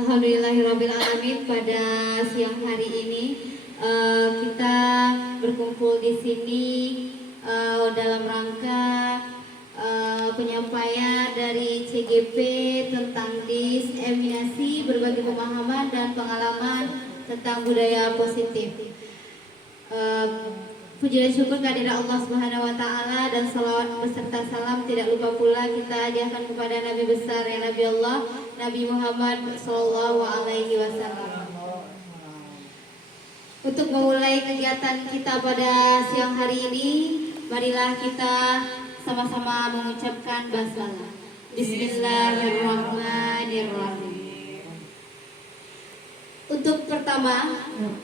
Alhamdulillahirrabbilalamin, pada siang hari ini kita berkumpul di sini dalam rangka penyampaian dari CGP tentang diseminasi berbagi pemahaman dan pengalaman tentang budaya positif. Puji dan syukur kehadirat Allah Subhanahu wa taala dan salawat beserta salam tidak lupa pula kita hadiahkan kepada Nabi besar ya Nabi Allah, Nabi Muhammad sallallahu alaihi wasallam. Untuk memulai kegiatan kita pada siang hari ini, marilah kita sama-sama mengucapkan basmalah. Bismillahirrahmanirrahim. Untuk pertama,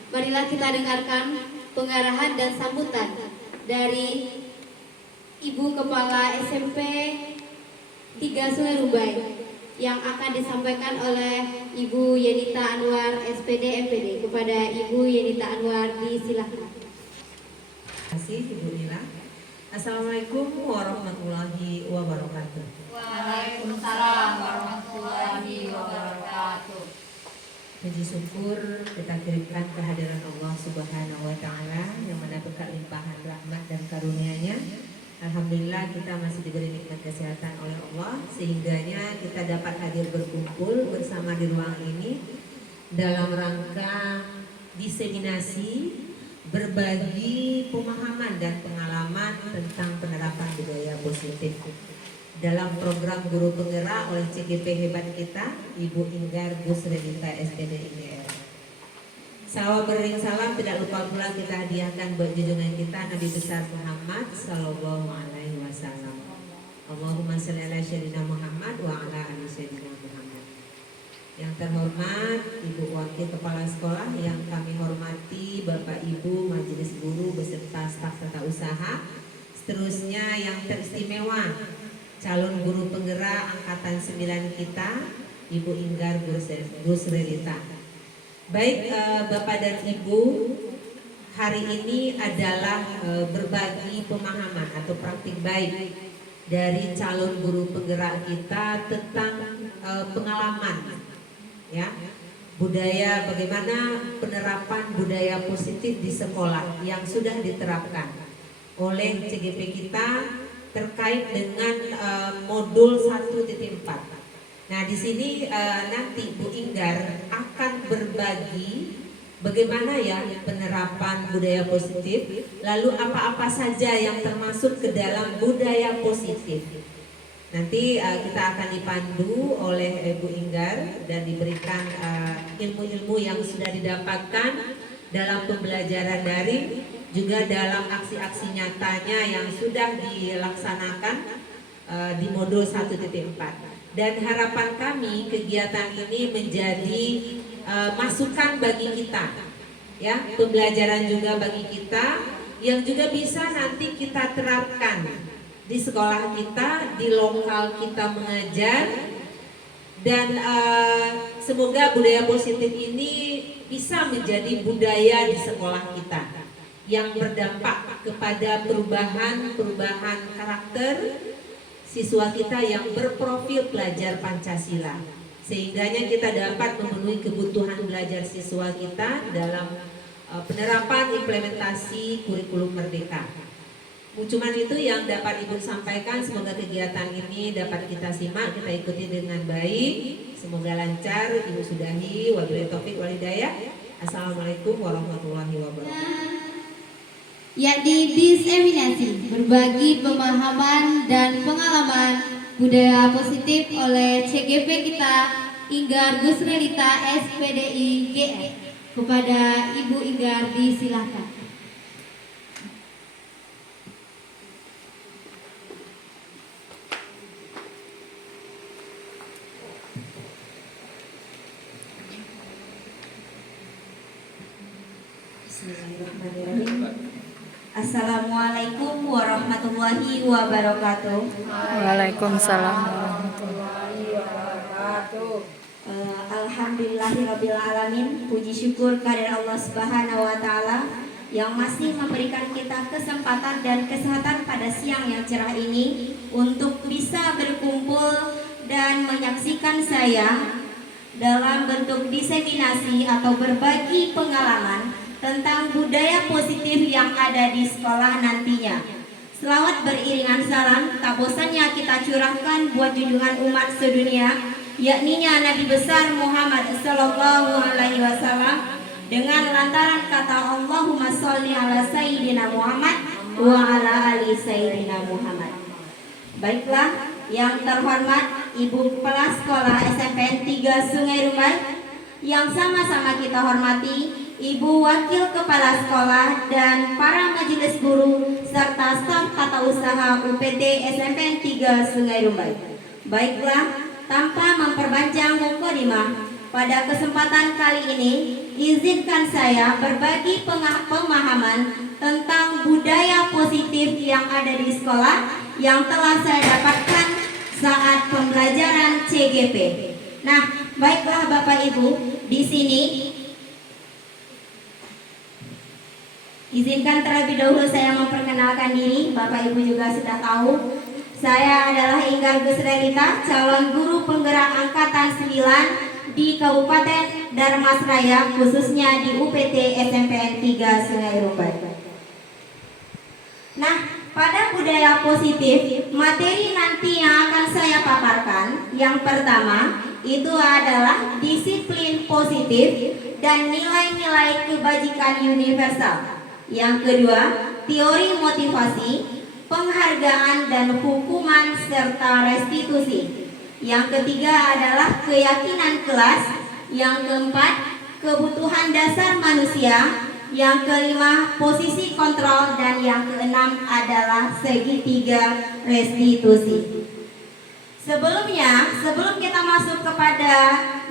marilah kita dengarkan pengarahan dan sambutan dari Ibu Kepala SMP 3 Sungai Rubai yang akan disampaikan oleh Ibu Yenita Anwar SPD MPD. Kepada Ibu Yenita Anwar disilakan. Terima kasih Ibu Nila. Assalamualaikum warahmatullahi wabarakatuh. Waalaikumsalam warahmatullahi wabarakatuh. Puji syukur kita kirimkan kehadiran Allah Subhanahu wa taala yang mana berkat limpahan rahmat dan karunia-Nya. Alhamdulillah kita masih diberi nikmat kesehatan oleh Allah sehingganya kita dapat hadir berkumpul bersama di ruang ini dalam rangka diseminasi berbagi pemahaman dan pengalaman tentang penerapan budaya positif dalam program Guru Penggerak oleh CGP hebat kita, Ibu Inggar Gus Renita SPD IGR. Salam beriring salam tidak lupa pula kita hadiahkan buat junjungan kita Nabi besar Muhammad sallallahu alaihi wasallam. Allahumma shalli ala sayyidina Muhammad wa ala ali sayyidina Muhammad. Yang terhormat Ibu Wakil Kepala Sekolah yang kami hormati, Bapak Ibu Majelis Guru beserta staf tata usaha, seterusnya yang teristimewa calon guru penggerak angkatan 9 kita, Ibu Inggar Gus Renita. Baik Bapak dan Ibu, hari ini adalah berbagi pemahaman atau praktik baik dari calon guru penggerak kita tentang pengalaman ya, budaya, bagaimana penerapan budaya positif di sekolah yang sudah diterapkan oleh CGP kita terkait dengan modul 1.4. Nah, di sini nanti Bu Inggar akan berbagi bagaimana ya penerapan budaya positif, lalu apa-apa saja yang termasuk ke dalam budaya positif. Nanti kita akan dipandu oleh Bu Inggar dan diberikan ilmu-ilmu yang sudah didapatkan dalam pembelajaran daring, juga dalam aksi-aksi nyatanya yang sudah dilaksanakan di modul 1.4. Dan harapan kami kegiatan ini menjadi masukan bagi kita, ya, pembelajaran juga bagi kita yang juga bisa nanti kita terapkan di sekolah kita, di lokal kita mengajar, dan semoga budaya positif ini bisa menjadi budaya di sekolah kita yang berdampak kepada perubahan karakter siswa kita yang berprofil pelajar Pancasila, sehingganya kita dapat memenuhi kebutuhan belajar siswa kita dalam penerapan implementasi kurikulum merdeka. Cuman itu yang dapat Ibu sampaikan. Semoga kegiatan ini dapat kita simak, kita ikuti dengan baik. Semoga lancar. Ibu sudahi. Wabillahi taufik wal hidayah. Assalamualaikum warahmatullahi wabarakatuh. Yakni diseminasi berbagi pemahaman dan pengalaman budaya positif oleh CGP kita Inggar Gus Renita SPDI GR. Kepada Ibu Inggar disilakan. Bismillahirrahmanirrahim. Assalamualaikum warahmatullahi wabarakatuh. Waalaikumsalam warahmatullahi wabarakatuh. Alhamdulillahirrabbilalamin. Puji syukur kehadirat Allah Subhanahu wa taala yang masih memberikan kita kesempatan dan kesehatan pada siang yang cerah ini untuk bisa berkumpul dan menyaksikan saya dalam bentuk diseminasi atau berbagi pengalaman tentang budaya positif yang ada di sekolah nantinya. Selawat beriringan salam tak bosannya kita curahkan buat junjungan umat sedunia, yakninya Nabi besar Muhammad Sallallahu Alaihi Wasallam, dengan lantaran kata Allahumma sholli ala Sayyidina Muhammad wa ala ali Sayyidina Muhammad. Baiklah, yang terhormat Ibu Kepala Sekolah SMPN 3 Sungai Rumbai, yang sama-sama kita hormati Ibu Wakil Kepala Sekolah dan para majelis guru serta staf tata usaha UPT SMPN 3 Sungai Rumbai. Baiklah, tanpa memperpanjang mukadimah, pada kesempatan kali ini izinkan saya berbagi pemahaman tentang budaya positif yang ada di sekolah yang telah saya dapatkan saat pembelajaran CGP. Nah, baiklah Bapak Ibu, di sini izinkan terlebih dahulu saya memperkenalkan diri. Bapak Ibu juga sudah tahu, saya adalah Inggar Gusrelita, calon guru penggerak angkatan 9 di Kabupaten Darmasraya, khususnya di UPT SMPN 3 Sungai Rumbai. Nah, pada budaya positif, materi nanti yang akan saya paparkan, yang pertama itu adalah disiplin positif dan nilai-nilai kebajikan universal. Yang kedua, teori motivasi, penghargaan dan hukuman serta restitusi. Yang ketiga adalah keyakinan kelas. Yang keempat, kebutuhan dasar manusia. Yang kelima, posisi kontrol. Dan yang keenam adalah segitiga restitusi. Sebelum kita masuk kepada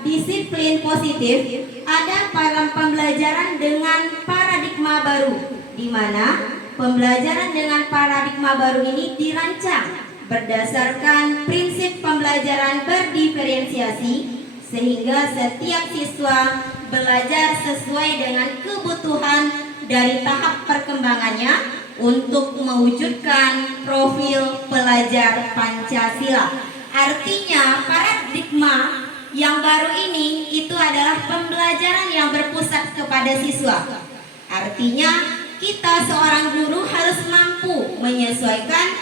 disiplin positif, ada pembelajaran dengan paradigma baru, di mana pembelajaran dengan paradigma baru ini dirancang berdasarkan prinsip pembelajaran berdiferensiasi, sehingga setiap siswa belajar sesuai dengan kebutuhan dari tahap perkembangannya untuk mewujudkan profil pelajar Pancasila. Artinya paradigma yang baru ini itu adalah pembelajaran yang berpusat kepada siswa. Artinya kita seorang guru harus mampu menyesuaikan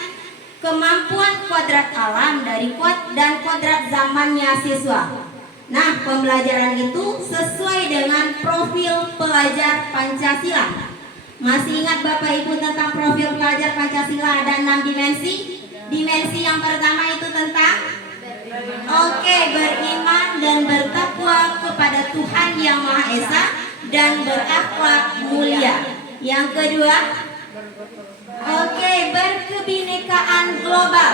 kemampuan kuadrat alam dari kuadrat zamannya siswa. Nah, pembelajaran itu sesuai dengan profil pelajar Pancasila. Masih ingat Bapak Ibu tentang profil pelajar Pancasila ada 6 dimensi? Dimensi yang pertama itu tentang beriman dan bertakwa kepada Tuhan Yang Maha Esa dan berakhlak mulia. Yang kedua, berkebinekaan global.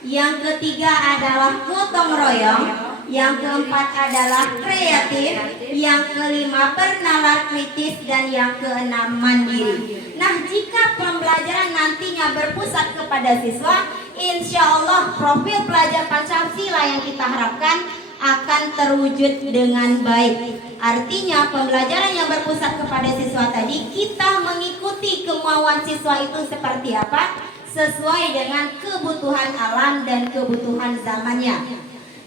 Yang ketiga adalah gotong royong. Yang keempat adalah kreatif. Yang kelima bernalar kritis. Dan yang keenam mandiri. Nah, jika pembelajaran nantinya berpusat kepada siswa, insya Allah profil pelajar Pancasila yang kita harapkan akan terwujud dengan baik. Artinya pembelajaran yang berpusat kepada siswa tadi, kita mengikuti kemauan siswa itu seperti apa, sesuai dengan kebutuhan alam dan kebutuhan zamannya.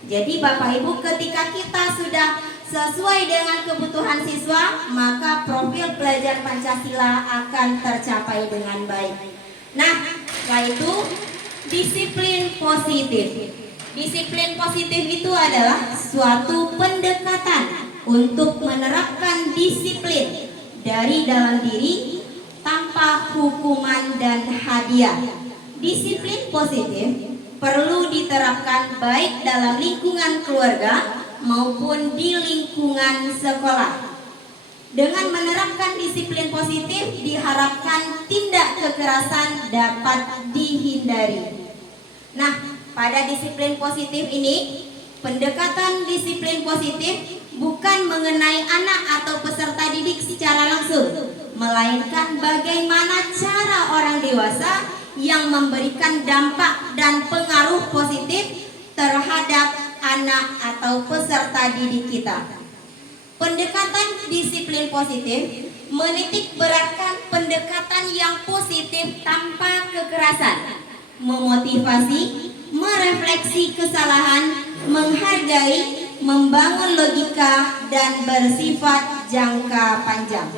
Jadi Bapak Ibu, ketika kita sudah sesuai dengan kebutuhan siswa, maka profil pelajar Pancasila akan tercapai dengan baik. Nah, setelah itu disiplin positif. Disiplin positif itu adalah suatu pendekatan untuk menerapkan disiplin dari dalam diri tanpa hukuman dan hadiah. Disiplin positif perlu diterapkan baik dalam lingkungan keluarga maupun di lingkungan sekolah. Dengan menerapkan disiplin positif diharapkan tindak kekerasan dapat dihindari. Nah, pada disiplin positif ini, pendekatan disiplin positif bukan mengenai anak atau peserta didik secara langsung, melainkan bagaimana cara orang dewasa yang memberikan dampak dan pengaruh positif terhadap anak atau peserta didik kita. Pendekatan disiplin positif menitik beratkan pendekatan yang positif tanpa kekerasan, memotivasi, merefleksi kesalahan, menghargai, membangun logika, dan bersifat jangka panjang.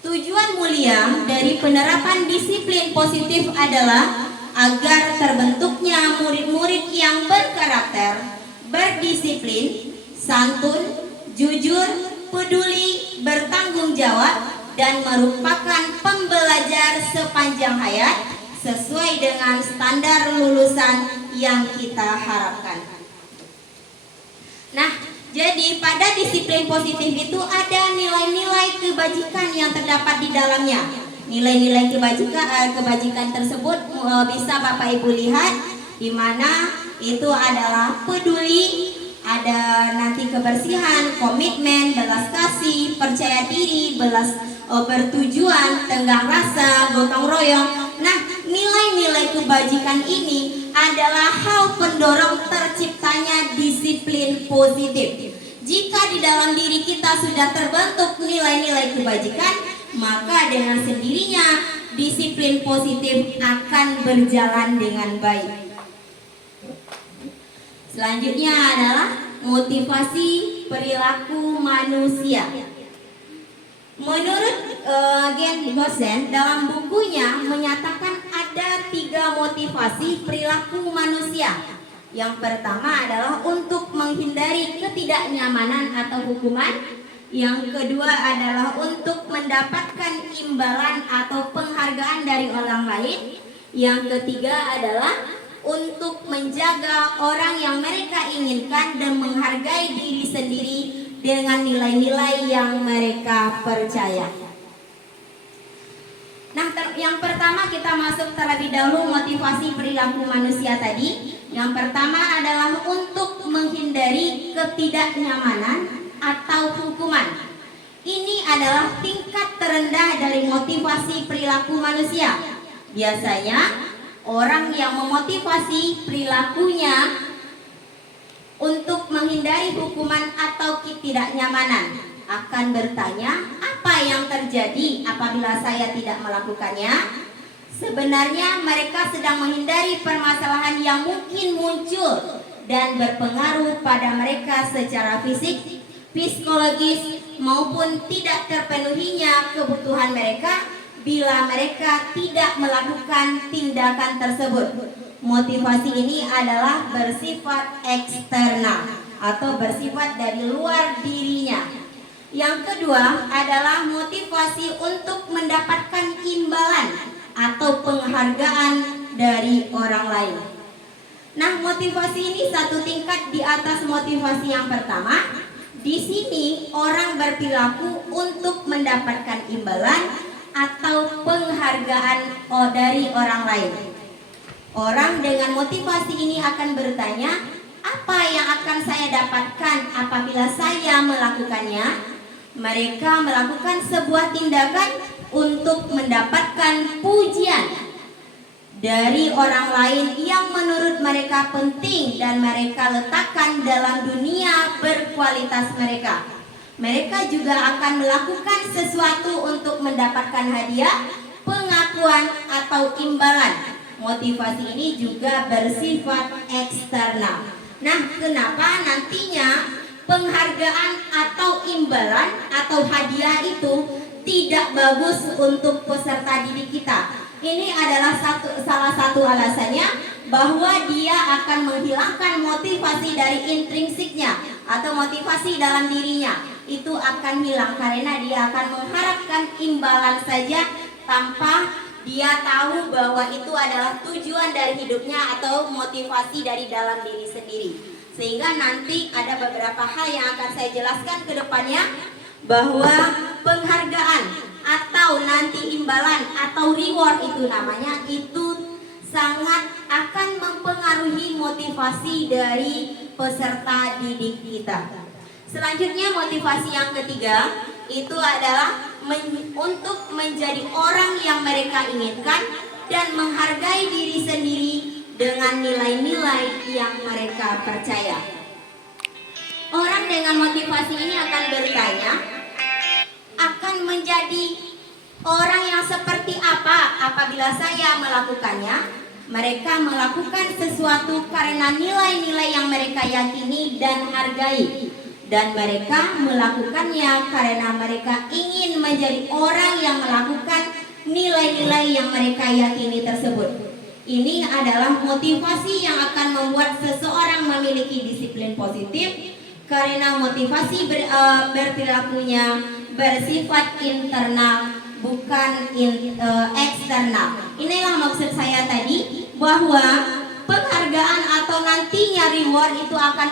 Tujuan mulia dari penerapan disiplin positif adalah agar terbentuknya murid-murid yang berkarakter, berdisiplin, santun, jujur, peduli, bertanggung jawab, dan merupakan pembelajar sepanjang hayat sesuai dengan standar lulusan yang kita harapkan. Nah, jadi pada disiplin positif itu ada nilai-nilai kebajikan yang terdapat di dalamnya. Nilai-nilai kebajikan tersebut bisa Bapak Ibu lihat, di mana itu adalah peduli, ada nanti kebersihan, komitmen, belas kasih, percaya diri, bertujuan, tenggang rasa, gotong royong. Nah, nilai-nilai kebajikan ini adalah hal pendorong terciptanya disiplin positif. Jika di dalam diri kita sudah terbentuk nilai-nilai kebajikan, maka dengan sendirinya disiplin positif akan berjalan dengan baik. Selanjutnya adalah motivasi perilaku manusia. Menurut Gen Gosen dalam bukunya menyatakan ada 3 motivasi perilaku manusia. Yang pertama adalah untuk menghindari ketidaknyamanan atau hukuman. Yang kedua adalah untuk mendapatkan imbalan atau penghargaan dari orang lain. Yang ketiga adalah untuk menjaga orang yang mereka inginkan dan menghargai diri sendiri dengan nilai-nilai yang mereka percaya. Nah, yang pertama kita masuk terlebih dahulu motivasi perilaku manusia tadi. Yang pertama adalah untuk menghindari ketidaknyamanan atau hukuman. Ini adalah tingkat terendah dari motivasi perilaku manusia. Biasanya orang yang memotivasi perilakunya untuk menghindari hukuman atau ketidaknyamanan akan bertanya, apa yang terjadi apabila saya tidak melakukannya? Sebenarnya mereka sedang menghindari permasalahan yang mungkin muncul dan berpengaruh pada mereka secara fisik, psikologis, maupun tidak terpenuhinya kebutuhan mereka bila mereka tidak melakukan tindakan tersebut. Motivasi ini adalah bersifat eksternal atau bersifat dari luar dirinya. Yang kedua adalah motivasi untuk mendapatkan imbalan atau penghargaan dari orang lain. Nah, motivasi ini satu tingkat di atas motivasi yang pertama. Di sini orang berperilaku untuk mendapatkan imbalan atau penghargaan dari orang lain. Orang dengan motivasi ini akan bertanya, apa yang akan saya dapatkan apabila saya melakukannya? Mereka melakukan sebuah tindakan untuk mendapatkan pujian dari orang lain yang menurut mereka penting dan mereka letakkan dalam dunia berkualitas mereka. Mereka juga akan melakukan sesuatu untuk mendapatkan hadiah, pengakuan, atau imbalan. Motivasi ini juga bersifat eksternal. Nah, kenapa nantinya penghargaan atau imbalan atau hadiah itu tidak bagus untuk peserta didik kita? Ini adalah salah satu alasannya, bahwa dia akan menghilangkan motivasi dari intrinsiknya atau motivasi dalam dirinya. Itu akan hilang karena dia akan mengharapkan imbalan saja tanpa dia tahu bahwa itu adalah tujuan dari hidupnya atau motivasi dari dalam diri sendiri. Sehingga nanti ada beberapa hal yang akan saya jelaskan ke depannya, bahwa penghargaan atau nanti imbalan atau reward itu namanya, itu sangat akan mempengaruhi motivasi dari peserta didik kita. Selanjutnya motivasi yang ketiga itu adalah untuk menjadi orang yang mereka inginkan dan menghargai diri sendiri dengan nilai-nilai yang mereka percaya. Orang dengan motivasi ini akan bertanya, akan menjadi orang yang seperti apa apabila saya melakukannya? Mereka melakukan sesuatu karena nilai-nilai yang mereka yakini dan hargai. Dan mereka melakukannya karena mereka ingin menjadi orang yang melakukan nilai-nilai yang mereka yakini tersebut. Ini adalah motivasi yang akan membuat seseorang memiliki disiplin positif, karena motivasi berperilakunya bersifat internal, bukan eksternal. Inilah maksud saya tadi, bahwa penghargaan atau nantinya reward itu akan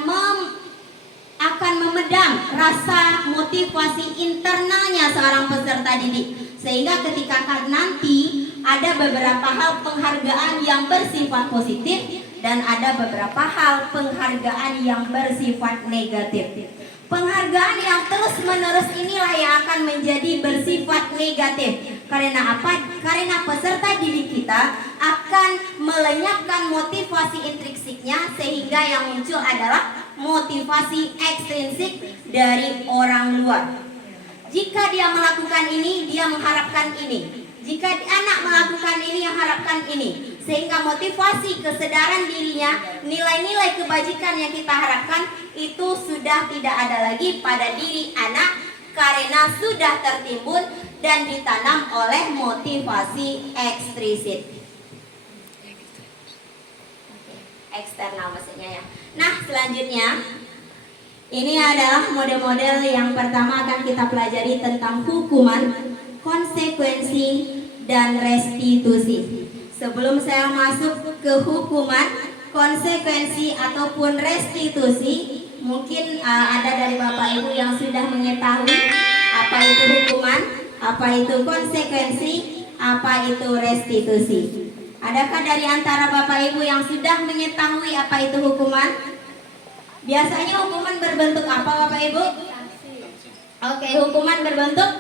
memedam rasa motivasi internalnya seorang peserta didik, sehingga ketika nanti ada beberapa hal penghargaan yang bersifat positif dan ada beberapa hal penghargaan yang bersifat negatif. Penghargaan yang terus-menerus inilah yang akan menjadi bersifat negatif. Karena apa? Karena peserta didik kita akan melenyapkan motivasi intrinsiknya, sehingga yang muncul adalah motivasi ekstrinsik dari orang luar. Jika dia melakukan ini, dia mengharapkan ini. Jika anak melakukan ini, yang harapkan ini. Sehingga motivasi kesadaran dirinya, nilai-nilai kebajikan yang kita harapkan itu sudah tidak ada lagi pada diri anak, karena sudah tertimbun dan ditanam oleh motivasi ekstrinsit. Eksternal maksudnya ya. Nah, selanjutnya ini adalah model-model yang pertama akan kita pelajari tentang hukuman, konsekuensi, dan restitusi. Sebelum saya masuk ke hukuman, konsekuensi, ataupun restitusi, mungkin ada dari Bapak Ibu yang sudah mengetahui apa itu hukuman, apa itu konsekuensi, apa itu restitusi. Adakah dari antara Bapak Ibu yang sudah mengetahui apa itu hukuman? Biasanya hukuman berbentuk apa Bapak Ibu? Oke, hukuman berbentuk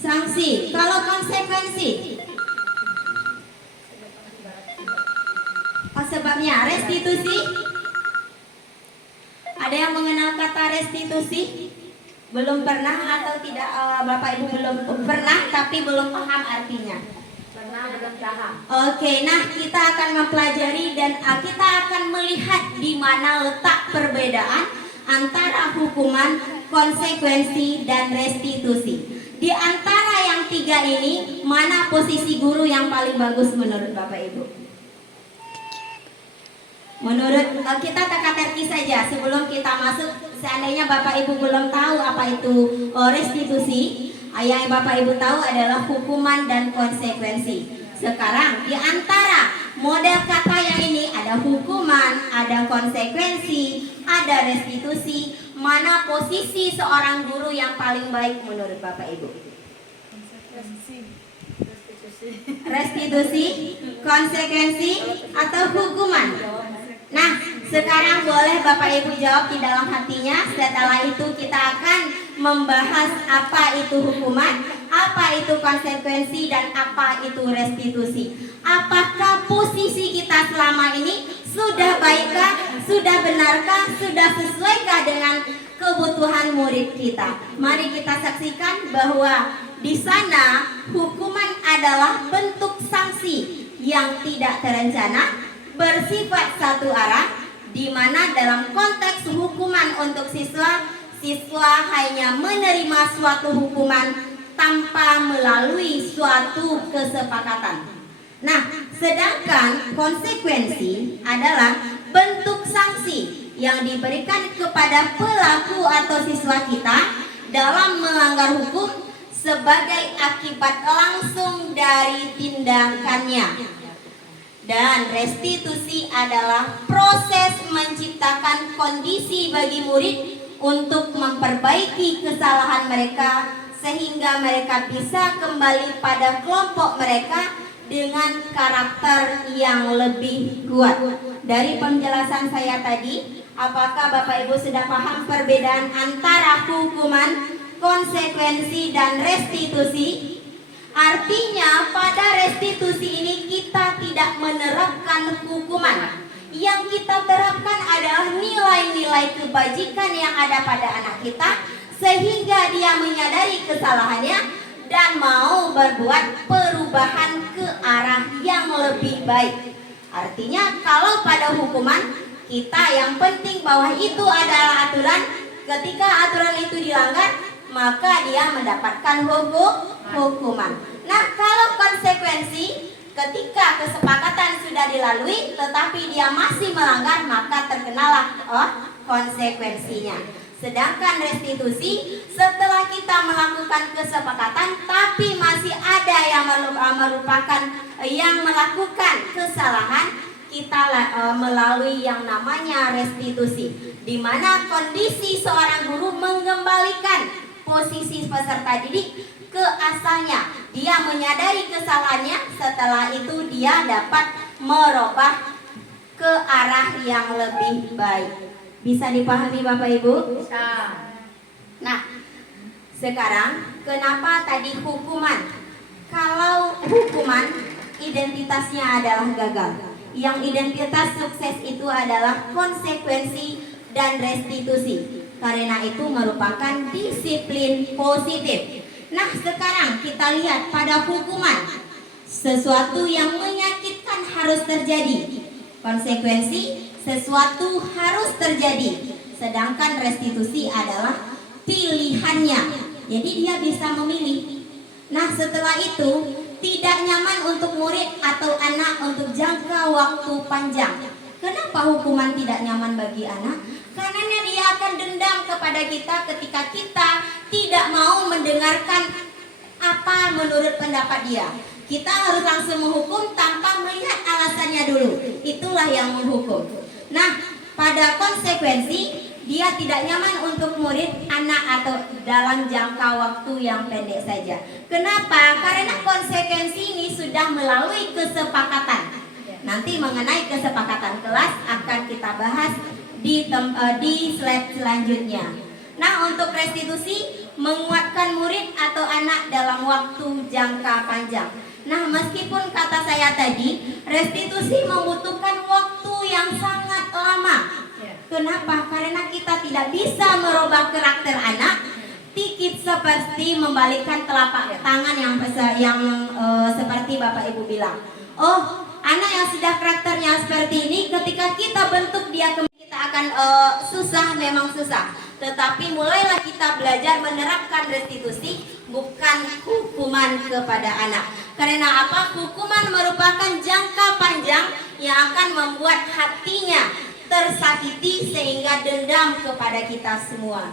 sanksi. Kalau konsekuensi, apa sebabnya? Restitusi. Ada yang mengenal kata restitusi? Belum pernah atau tidak? Bapak Ibu belum pernah tapi belum paham artinya. Oke, nah kita akan mempelajari dan kita akan melihat di mana letak perbedaan antara hukuman, konsekuensi, dan restitusi. Di antara yang tiga ini, mana posisi guru yang paling bagus menurut Bapak Ibu? Menurut kita teka-teki saja sebelum kita masuk. Seandainya Bapak Ibu belum tahu apa itu restitusi, yang Bapak Ibu tahu adalah hukuman dan konsekuensi. Sekarang di antara model kata yang ini ada hukuman, ada konsekuensi, ada restitusi. Mana posisi seorang guru yang paling baik menurut Bapak Ibu? Restitusi, konsekuensi, atau hukuman? Nah, sekarang boleh Bapak Ibu jawab di dalam hatinya. Setelah itu kita akan membahas apa itu hukuman, apa itu konsekuensi, dan apa itu restitusi. Apakah posisi kita selama ini sudah baikkah, sudah benarkah, sudah sesuaikah dengan kebutuhan murid kita? Mari kita saksikan bahwa di sana hukuman adalah bentuk sanksi yang tidak terencana, bersifat satu arah, di mana dalam konteks hukuman untuk siswa hanya menerima suatu hukuman tanpa melalui suatu kesepakatan. Nah, sedangkan konsekuensi adalah bentuk sanksi yang diberikan kepada pelaku atau siswa kita dalam melanggar hukum sebagai akibat langsung dari tindakannya. Dan restitusi adalah proses menciptakan kondisi bagi murid untuk memperbaiki kesalahan mereka, sehingga mereka bisa kembali pada kelompok mereka dengan karakter yang lebih kuat. Dari penjelasan saya tadi, apakah Bapak Ibu sudah paham perbedaan antara hukuman, konsekuensi, dan restitusi? Artinya pada restitusi ini kita tidak menerapkan hukuman. Yang kita terapkan adalah nilai-nilai kebajikan yang ada pada anak kita, sehingga dia menyadari kesalahannya dan mau berbuat perubahan ke arah yang lebih baik. Artinya kalau pada hukuman kita yang penting bahwa itu adalah aturan. Ketika aturan itu dilanggar, maka dia mendapatkan hukuman. Nah, kalau konsekuensi ketika kesepakatan sudah dilalui tetapi dia masih melanggar, maka terkenalah konsekuensinya. Sedangkan restitusi, setelah kita melakukan kesepakatan tapi masih ada yang melakukan kesalahan, kita melalui yang namanya restitusi, di mana kondisi seorang guru mengembalikan posisi peserta didik ke asalnya. Dia menyadari kesalahannya, setelah itu dia dapat merubah ke arah yang lebih baik. Bisa dipahami Bapak Ibu? Nah, sekarang kenapa tadi hukuman? Kalau hukuman identitasnya adalah gagal. Yang identitas sukses itu adalah konsekuensi dan restitusi. Karena itu merupakan disiplin positif. Nah, sekarang kita lihat pada hukuman. Sesuatu yang menyakitkan harus terjadi. Konsekuensi, sesuatu harus terjadi. Sedangkan restitusi adalah pilihannya. Jadi dia bisa memilih. Nah, setelah itu tidak nyaman untuk murid atau anak untuk jangka waktu panjang. Kenapa hukuman tidak nyaman bagi anak? Karena dia akan dendam kepada kita ketika kita tidak mau mendengarkan apa menurut pendapat dia. Kita harus langsung menghukum tanpa melihat alasannya dulu. Itulah yang menghukum. Nah, pada konsekuensi dia tidak nyaman untuk murid, anak atau dalam jangka waktu yang pendek saja. Kenapa? Karena konsekuensi ini sudah melalui kesepakatan. Nanti mengenai kesepakatan kelas akan kita bahas di slide selanjutnya. Nah, untuk restitusi, menguatkan murid atau anak dalam waktu jangka panjang. Nah, meskipun kata saya tadi, restitusi membutuhkan waktu yang sangat lama. Kenapa? Karena kita tidak bisa merubah karakter anak. Dikit seperti membalikkan telapak tangan yang seperti Bapak Ibu bilang. Oh, anak yang sudah karakternya seperti ini, ketika kita bentuk dia kembali, kita akan susah, memang susah. Tetapi mulailah kita belajar menerapkan restitusi, bukan hukuman kepada anak. Karena apa? Hukuman merupakan jangka panjang yang akan membuat hatinya tersakiti sehingga dendam kepada kita semua.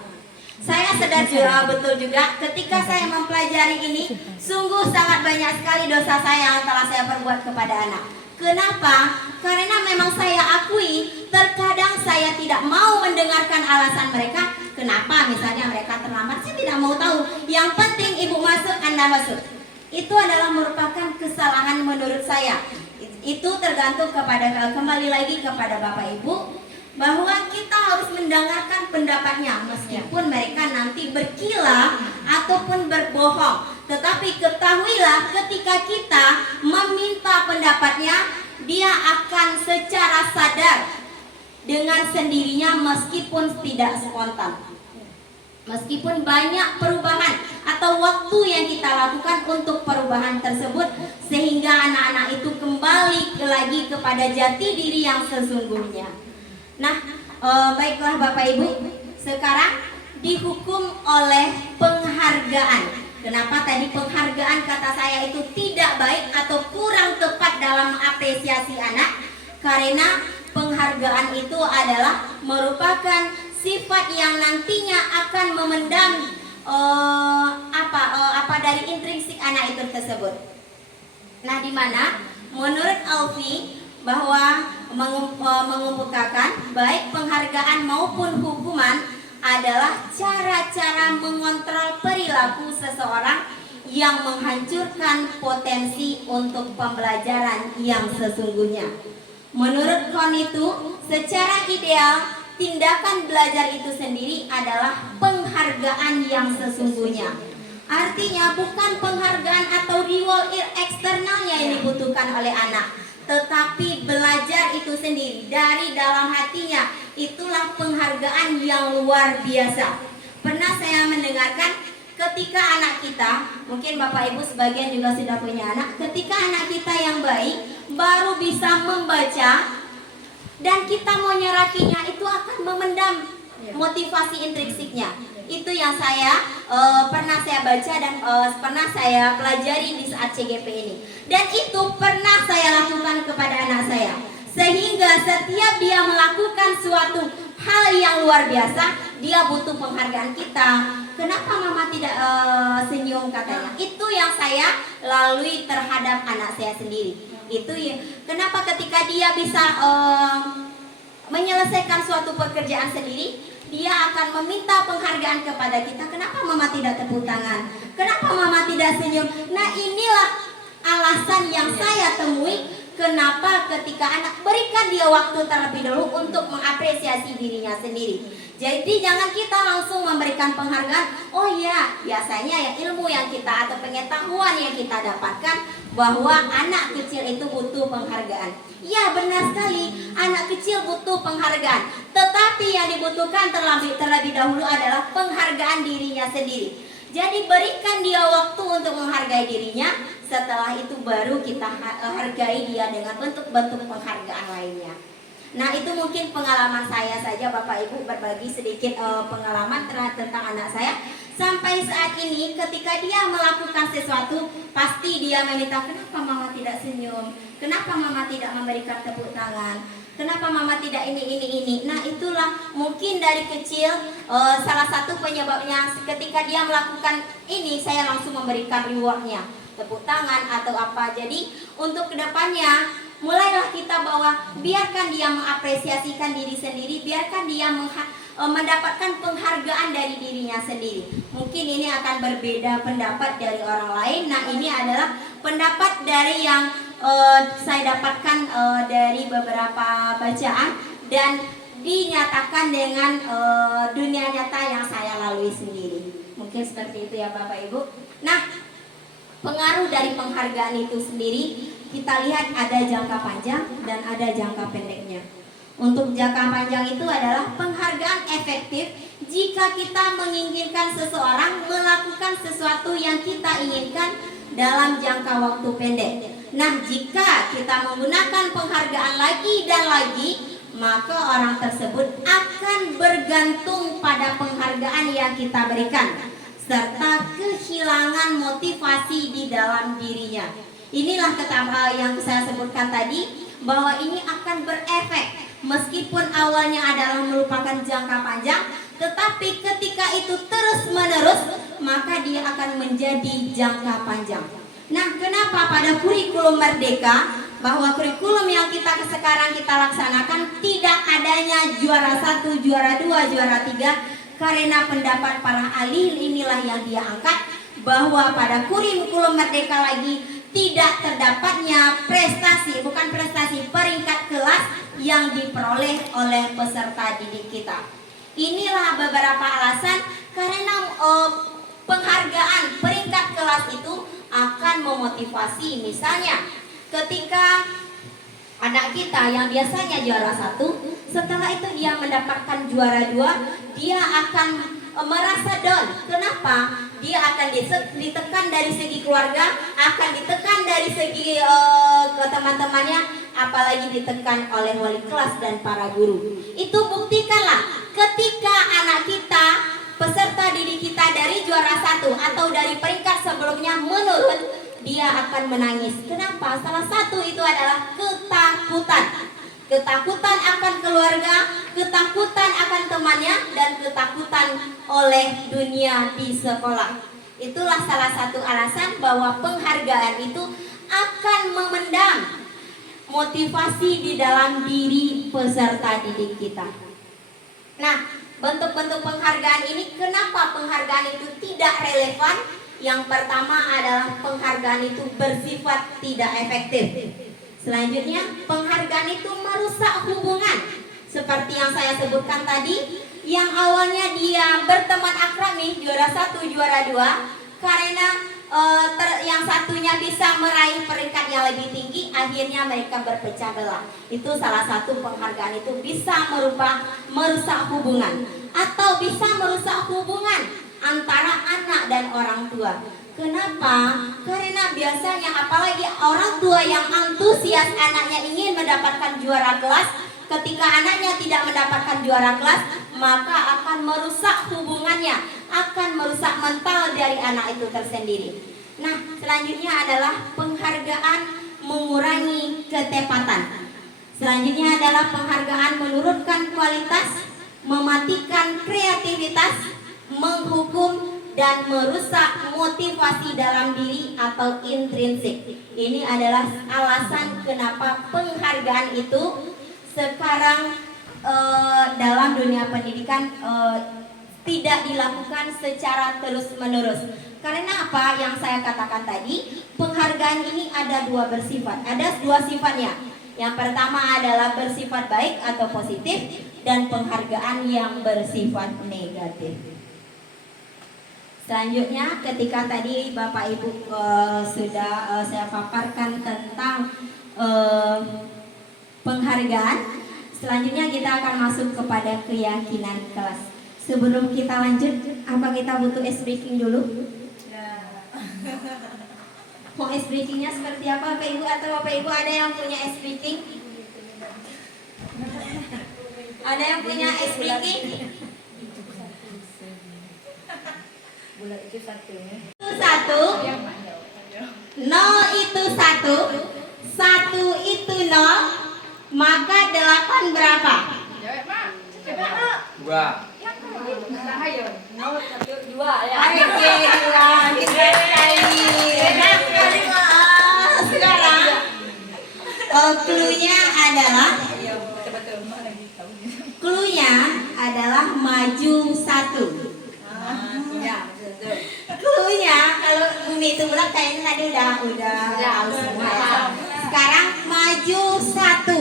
Saya sadar juga, betul juga, ketika saya mempelajari ini, sungguh sangat banyak sekali dosa saya yang telah saya perbuat kepada anak. Kenapa? Karena memang saya akui, terkadang saya tidak mau mendengarkan alasan mereka. Kenapa? Misalnya mereka terlambat, saya tidak mau tahu. Yang penting ibu masuk, Anda masuk. Itu adalah merupakan kesalahan menurut saya. Itu tergantung kepada, kembali lagi kepada Bapak Ibu, bahwa kita harus mendengarkan pendapatnya meskipun mereka nanti berkilah ataupun berbohong. Tetapi ketahuilah, ketika kita meminta pendapatnya, dia akan secara sadar dengan sendirinya meskipun tidak spontan. Meskipun banyak perubahan atau waktu yang kita lakukan untuk perubahan tersebut, sehingga anak-anak itu kembali lagi kepada jati diri yang sesungguhnya. Nah, baiklah Bapak Ibu, sekarang dihukum oleh penghargaan. Kenapa tadi penghargaan kata saya itu tidak baik atau kurang tepat dalam apresiasi anak? Karena penghargaan itu adalah merupakan sifat yang nantinya akan memendam apa dari intrinsik anak itu tersebut. Nah, di mana menurut Alfi bahwa mengemukakan baik penghargaan maupun hukuman adalah cara-cara mengontrol perilaku seseorang yang menghancurkan potensi untuk pembelajaran yang sesungguhnya. Menurut Kohn itu, secara ideal tindakan belajar itu sendiri adalah penghargaan yang sesungguhnya. Artinya bukan penghargaan atau reward eksternalnya yang dibutuhkan oleh anak, tetapi belajar itu sendiri dari dalam hatinya. Itulah penghargaan yang luar biasa. Pernah saya mendengarkan ketika anak kita, mungkin Bapak Ibu sebagian juga sudah punya anak, ketika anak kita yang baik baru bisa membaca, dan kita mau nyerakinya itu akan memendam motivasi intrinsiknya. Itu yang pernah saya baca dan pernah saya pelajari di saat CGP ini. Dan itu pernah saya lakukan kepada anak saya. Sehingga setiap dia melakukan suatu hal yang luar biasa, dia butuh penghargaan kita. Kenapa mama tidak senyum, katanya. Itu yang saya lalui terhadap anak saya sendiri. Itu ya. Kenapa ketika dia bisa menyelesaikan suatu pekerjaan sendiri, dia akan meminta penghargaan kepada kita. Kenapa mama tidak tepuk tangan? Kenapa mama tidak senyum? Nah, inilah alasan yang saya temui, kenapa ketika anak, berikan dia waktu terlebih dahulu untuk mengapresiasi dirinya sendiri. Jadi jangan kita langsung memberikan penghargaan. Oh ya, biasanya ya ilmu yang kita atau pengetahuan yang kita dapatkan bahwa anak kecil itu butuh penghargaan. Ya, benar sekali, anak kecil butuh penghargaan. Tetapi yang dibutuhkan terlebih dahulu adalah penghargaan dirinya sendiri. Jadi berikan dia waktu untuk menghargai dirinya. Setelah itu baru kita hargai dia dengan bentuk-bentuk penghargaan lainnya. Nah, itu mungkin pengalaman saya saja, Bapak Ibu, berbagi sedikit pengalaman tentang anak saya. Sampai saat ini ketika dia melakukan sesuatu, pasti dia meminta, kenapa mama tidak senyum? Kenapa mama tidak memberikan tepuk tangan? Kenapa mama tidak ini? Nah, itulah mungkin dari kecil salah satu penyebabnya. Ketika dia melakukan ini, saya langsung memberikan rewardnya, tepuk tangan atau apa. Jadi untuk kedepannya, mulailah kita bahwa biarkan dia mengapresiasikan diri sendiri, biarkan dia mendapatkan penghargaan dari dirinya sendiri. Mungkin ini akan berbeda pendapat dari orang lain. Nah, ini adalah pendapat dari yang saya dapatkan dari beberapa bacaan dan dinyatakan dengan dunia nyata yang saya lalui sendiri. Mungkin seperti itu ya Bapak Ibu. Nah, pengaruh dari penghargaan itu sendiri, kita lihat ada jangka panjang dan ada jangka pendeknya. Untuk jangka panjang itu adalah penghargaan efektif jika kita menginginkan seseorang melakukan sesuatu yang kita inginkan dalam jangka waktu pendek. Nah, jika kita menggunakan penghargaan lagi dan lagi, maka orang tersebut akan bergantung pada penghargaan yang kita berikan, serta kehilangan motivasi di dalam dirinya. Inilah yang saya sebutkan tadi, bahwa ini akan berefek. Meskipun awalnya adalah merupakan jangka panjang, tetapi ketika itu terus menerus, maka dia akan menjadi jangka panjang. Nah, kenapa pada kurikulum Merdeka, bahwa kurikulum yang sekarang kita laksanakan tidak adanya juara 1, juara 2, juara 3, karena pendapat para ahli inilah yang dia angkat, bahwa pada kurikulum Merdeka lagi tidak terdapatnya peringkat kelas yang diperoleh oleh peserta didik kita. Inilah beberapa alasan karena penghargaan peringkat kelas itu akan memotivasi. Misalnya ketika anak kita yang biasanya juara 1, setelah itu dia mendapatkan juara 2, dia akan merasa down. Kenapa? Dia akan ditekan dari segi keluarga, akan ditekan dari segi ke teman-temannya, apalagi ditekan oleh wali kelas dan para guru. Itu buktikanlah ketika anak kita, peserta didik kita dari juara 1 atau dari peringkat sebelumnya menurun, dia akan menangis. Kenapa? Salah satu itu adalah ketakutan. Ketakutan akan keluarga, ketakutan akan temannya, dan ketakutan oleh dunia di sekolah. Itulah salah satu alasan bahwa penghargaan itu akan memendam motivasi di dalam diri peserta didik kita. Nah, bentuk-bentuk penghargaan ini, kenapa penghargaan itu tidak relevan? Yang pertama adalah penghargaan itu bersifat tidak efektif. Selanjutnya, penghargaan itu merusak hubungan. Seperti yang saya sebutkan tadi, yang awalnya dia berteman akrab nih, juara 1, juara 2, karena yang satunya bisa meraih peringkat yang lebih tinggi, akhirnya mereka berpecah belah. Itu salah satu penghargaan itu bisa merusak hubungan, atau bisa merusak hubungan antara anak dan orang tua. Kenapa? Karena biasanya apalagi orang tua yang antusias anaknya ingin mendapatkan juara kelas, ketika anaknya tidak mendapatkan juara kelas, maka akan merusak hubungannya, akan merusak mental dari anak itu tersendiri. Nah, selanjutnya adalah penghargaan mengurangi ketepatan. Selanjutnya adalah penghargaan menurunkan kualitas, mematikan kreativitas, menghukum dan merusak motivasi dalam diri atau intrinsik. Ini adalah alasan kenapa penghargaan itu sekarang dalam dunia pendidikan tidak dilakukan secara terus-menerus. Karena apa yang saya katakan tadi, penghargaan ini ada dua bersifat, ada dua sifatnya. Yang pertama adalah bersifat baik atau positif, dan penghargaan yang bersifat negatif. Selanjutnya, ketika tadi Bapak Ibu sudah saya paparkan tentang penghargaan, selanjutnya kita akan masuk kepada keyakinan kelas. Sebelum kita lanjut, apa kita butuh ice breaking dulu? Mau ice breakingnya seperti apa Bapak Ibu? Atau Bapak Ibu ada yang punya ice breaking? Ada yang punya ice breaking? Itu satu, nol itu satu, satu itu nol, maka 8 berapa? Dua. Oke, dua, kita sekali. Sekarang cluenya adalah maju satu. Cluenya kalau bumi itu bulat kayaknya tadi udah tahu semua ya. Sekarang maju satu.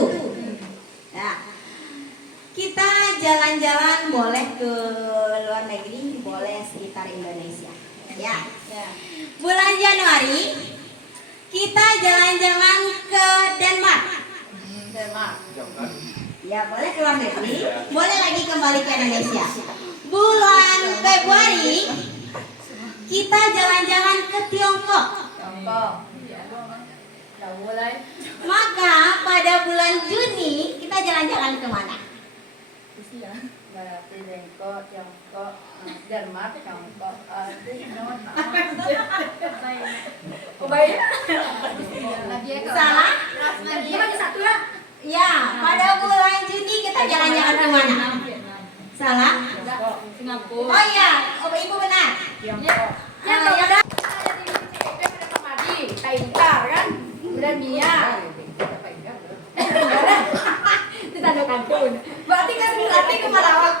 Nah, kita jalan-jalan boleh ke luar negeri, boleh sekitar Indonesia. Ya. Bulan Januari kita jalan-jalan ke Denmark. Ya, boleh ke luar negeri, boleh lagi kembali ke Indonesia. Bulan Februari kita jalan-jalan ke Tiongkok. Maka pada bulan Juni kita jalan-jalan ke mana? Salah? Ya, pada bulan Juni kita jalan-jalan ke mana? Salah? Oh iya, Ibu benar. Berarti ke Malawak.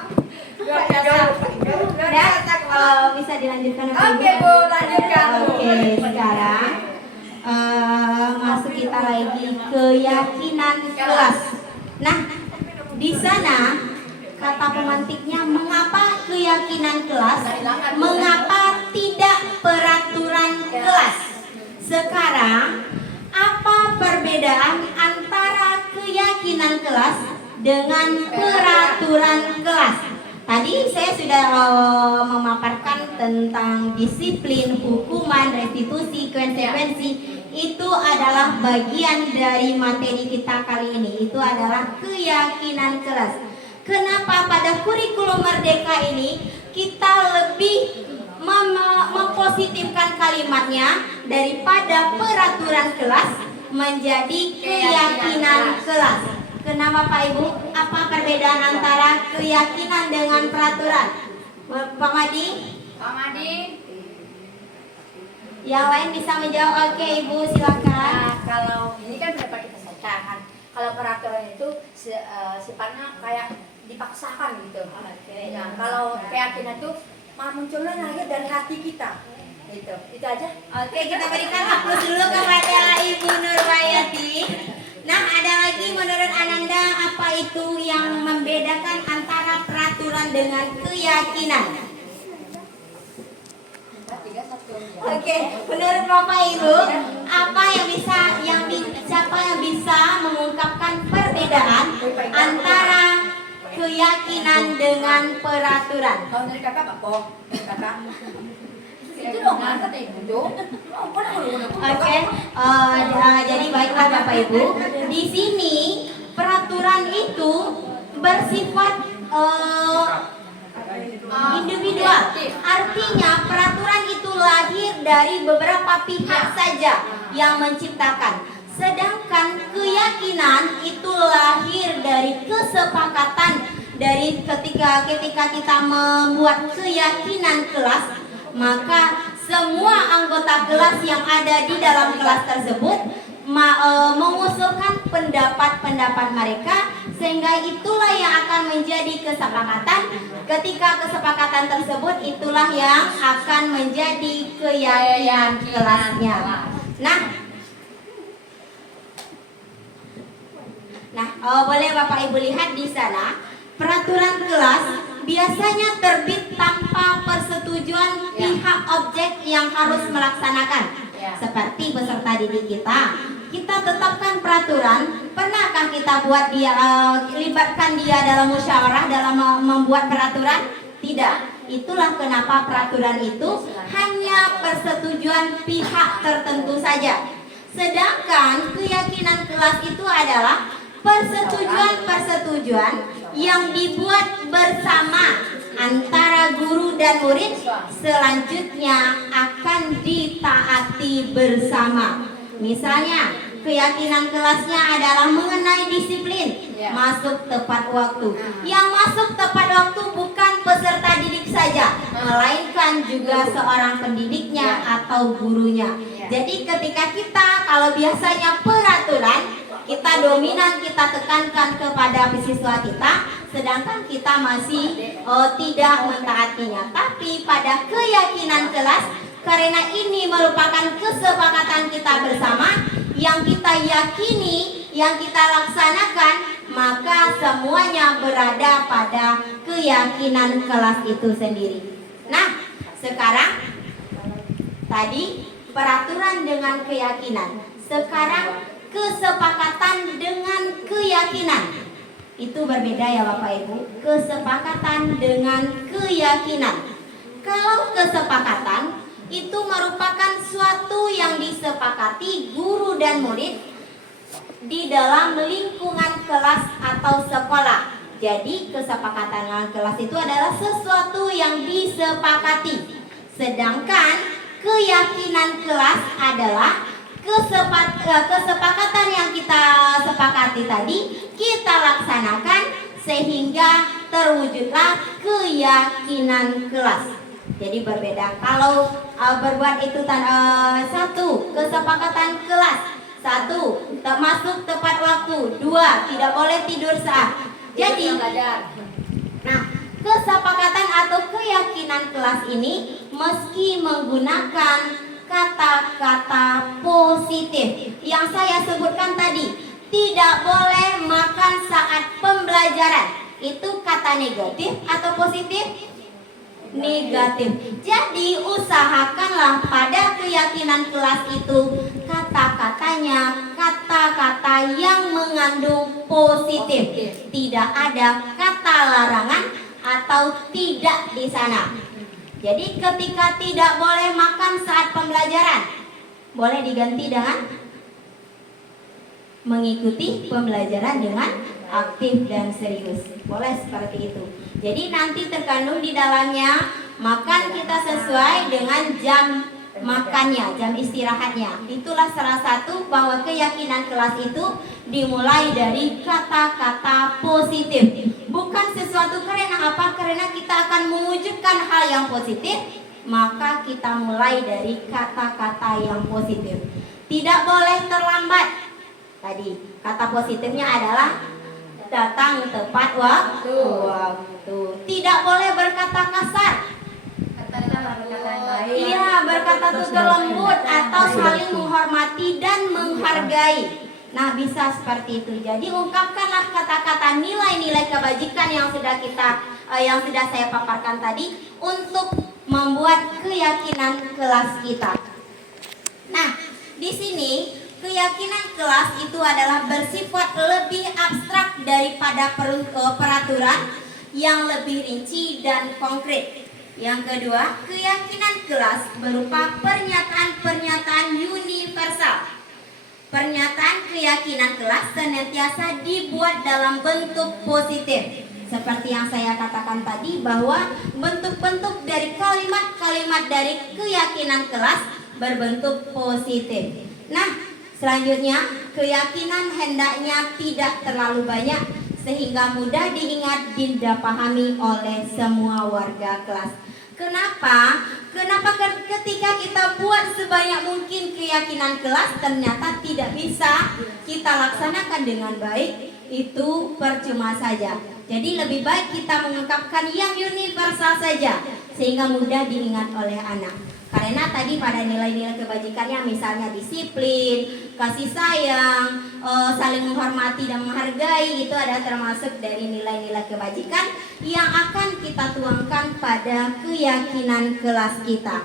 Bisa dilanjutkan Oke, Bu, lanjutkan. Oke, sekarang masuk kita lagi keyakinan kelas. Nah, di sana kata pemantiknya mengapa keyakinan kelas, mengapa tidak peraturan kelas. Sekarang apa perbedaan antara keyakinan kelas dengan peraturan kelas? Tadi saya sudah memaparkan tentang disiplin, hukuman, restitusi, konsekuensi. Itu adalah bagian dari materi kita kali ini. Itu adalah keyakinan kelas. Kenapa pada kurikulum Merdeka ini kita lebih mempositifkan kalimatnya daripada peraturan kelas menjadi keyakinan kelas? Kenapa Pak Ibu? Apa perbedaan antara keyakinan dengan peraturan? Pak Madi? Yang lain bisa menjawab. Oke, Ibu silakan. Nah, kalau ini kan dapat kita selesaikan. Kalau peraturan itu sifatnya kayak dipaksakan gitu. Nah, kalau keyakinan itu munculnya lahir dari hati kita. Itu aja. Oke, kita berikan aplaus dulu kepada Ibu Nurwayati. Nah, ada lagi menurut Ananda apa itu yang membedakan antara peraturan dengan keyakinan? Oke, menurut Bapak Ibu, apa siapa yang bisa mengungkapkan perbedaan antara keyakinan dengan peraturan? Kalau dari kakak Pak Po, kakak. gitu dong, kata ibu tuh. Oke, jadi baiklah Bapak Ibu, di sini peraturan itu bersifat individual. Artinya peraturan itu lahir dari beberapa pihak saja yang menciptakan. Sedangkan keyakinan itu lahir dari kesepakatan dari ketika kita membuat keyakinan kelas, maka semua anggota kelas yang ada di dalam kelas tersebut mengusulkan pendapat-pendapat mereka, sehingga itulah yang akan menjadi kesepakatan. Ketika kesepakatan tersebut, itulah yang akan menjadi keyakinan kelasnya. Boleh Bapak Ibu lihat di sana, peraturan kelas biasanya terbit tanpa persetujuan pihak objek yang harus melaksanakan. Seperti peserta didik kita tetapkan peraturan. Pernahkah kita buat dia libatkan dia dalam musyawarah dalam membuat peraturan? Tidak. Itulah kenapa peraturan itu hanya persetujuan pihak tertentu saja. Sedangkan keyakinan kelas itu adalah persetujuan yang dibuat bersama antara guru dan murid, selanjutnya akan ditaati bersama. Misalnya, keyakinan kelasnya adalah mengenai disiplin, masuk tepat waktu. Yang masuk tepat waktu bukan peserta didik saja, melainkan juga seorang pendidiknya atau gurunya. Jadi ketika kita, kalau biasanya peraturan kita dominan, kita tekankan kepada siswa kita, sedangkan kita masih tidak mentaatinya. Tapi pada keyakinan kelas, karena ini merupakan kesepakatan kita bersama, yang kita yakini, yang kita laksanakan, maka semuanya berada pada keyakinan kelas itu sendiri. Nah, sekarang tadi peraturan dengan keyakinan, sekarang kesepakatan dengan keyakinan. Itu berbeda ya Bapak Ibu. Kesepakatan dengan keyakinan. Kalau kesepakatan itu merupakan suatu yang disepakati guru dan murid di dalam lingkungan kelas atau sekolah. Jadi kesepakatan dengan kelas itu adalah sesuatu yang disepakati. Sedangkan keyakinan kelas adalah kesepakatan yang kita sepakati tadi, kita laksanakan sehingga terwujudlah keyakinan kelas. Jadi berbeda. Kalau berbuat itu satu, kesepakatan kelas. Satu, masuk tepat waktu. Dua, tidak boleh tidur saat. Jadi, kesepakatan atau keyakinan kelas ini meski menggunakan kata-kata positif yang saya sebutkan tadi, tidak boleh makan saat pembelajaran. Itu kata negatif atau positif? Negatif. Jadi usahakanlah pada keyakinan kelas itu kata-katanya kata-kata yang mengandung positif. Tidak ada kata larangan atau tidak di sana. Jadi ketika tidak boleh makan saat pembelajaran, boleh diganti dengan mengikuti pembelajaran dengan aktif dan serius. Boleh seperti itu. Jadi nanti terkandung di dalamnya makan kita sesuai dengan jam makannya, jam istirahatnya. Itulah salah satu bahwa keyakinan kelas itu dimulai dari kata-kata positif. Bukan sesuatu karena apa? Karena kita akan mewujudkan hal yang positif, maka kita mulai dari kata-kata yang positif. Tidak boleh terlambat. Tadi kata positifnya adalah datang tepat waktu. Tidak boleh berkata kasar. Iya, berkata tutur lembut atau saling menghormati dan menghargai. Nah, bisa seperti itu. Jadi ungkapkanlah kata-kata nilai-nilai kebajikan yang sudah saya paparkan tadi untuk membuat keyakinan kelas kita. Nah, di sini keyakinan kelas itu adalah bersifat lebih abstrak daripada peraturan yang lebih rinci dan konkret. Yang kedua, keyakinan kelas berupa pernyataan-pernyataan universal. Pernyataan keyakinan kelas senantiasa dibuat dalam bentuk positif. Seperti yang saya katakan tadi, bahwa bentuk-bentuk dari kalimat-kalimat dari keyakinan kelas berbentuk positif. Nah, selanjutnya, keyakinan hendaknya tidak terlalu banyak sehingga mudah diingat dan dipahami oleh semua warga kelas. Kenapa? Kenapa ketika kita buat sebanyak mungkin keyakinan kelas ternyata tidak bisa kita laksanakan dengan baik, itu percuma saja. Jadi lebih baik kita mengungkapkan yang universal saja sehingga mudah diingat oleh anak. Karena tadi pada nilai-nilai kebajikannya misalnya disiplin, kasih sayang, saling menghormati dan menghargai, itu adalah termasuk dari nilai-nilai kebajikan yang akan kita tuangkan pada keyakinan kelas kita.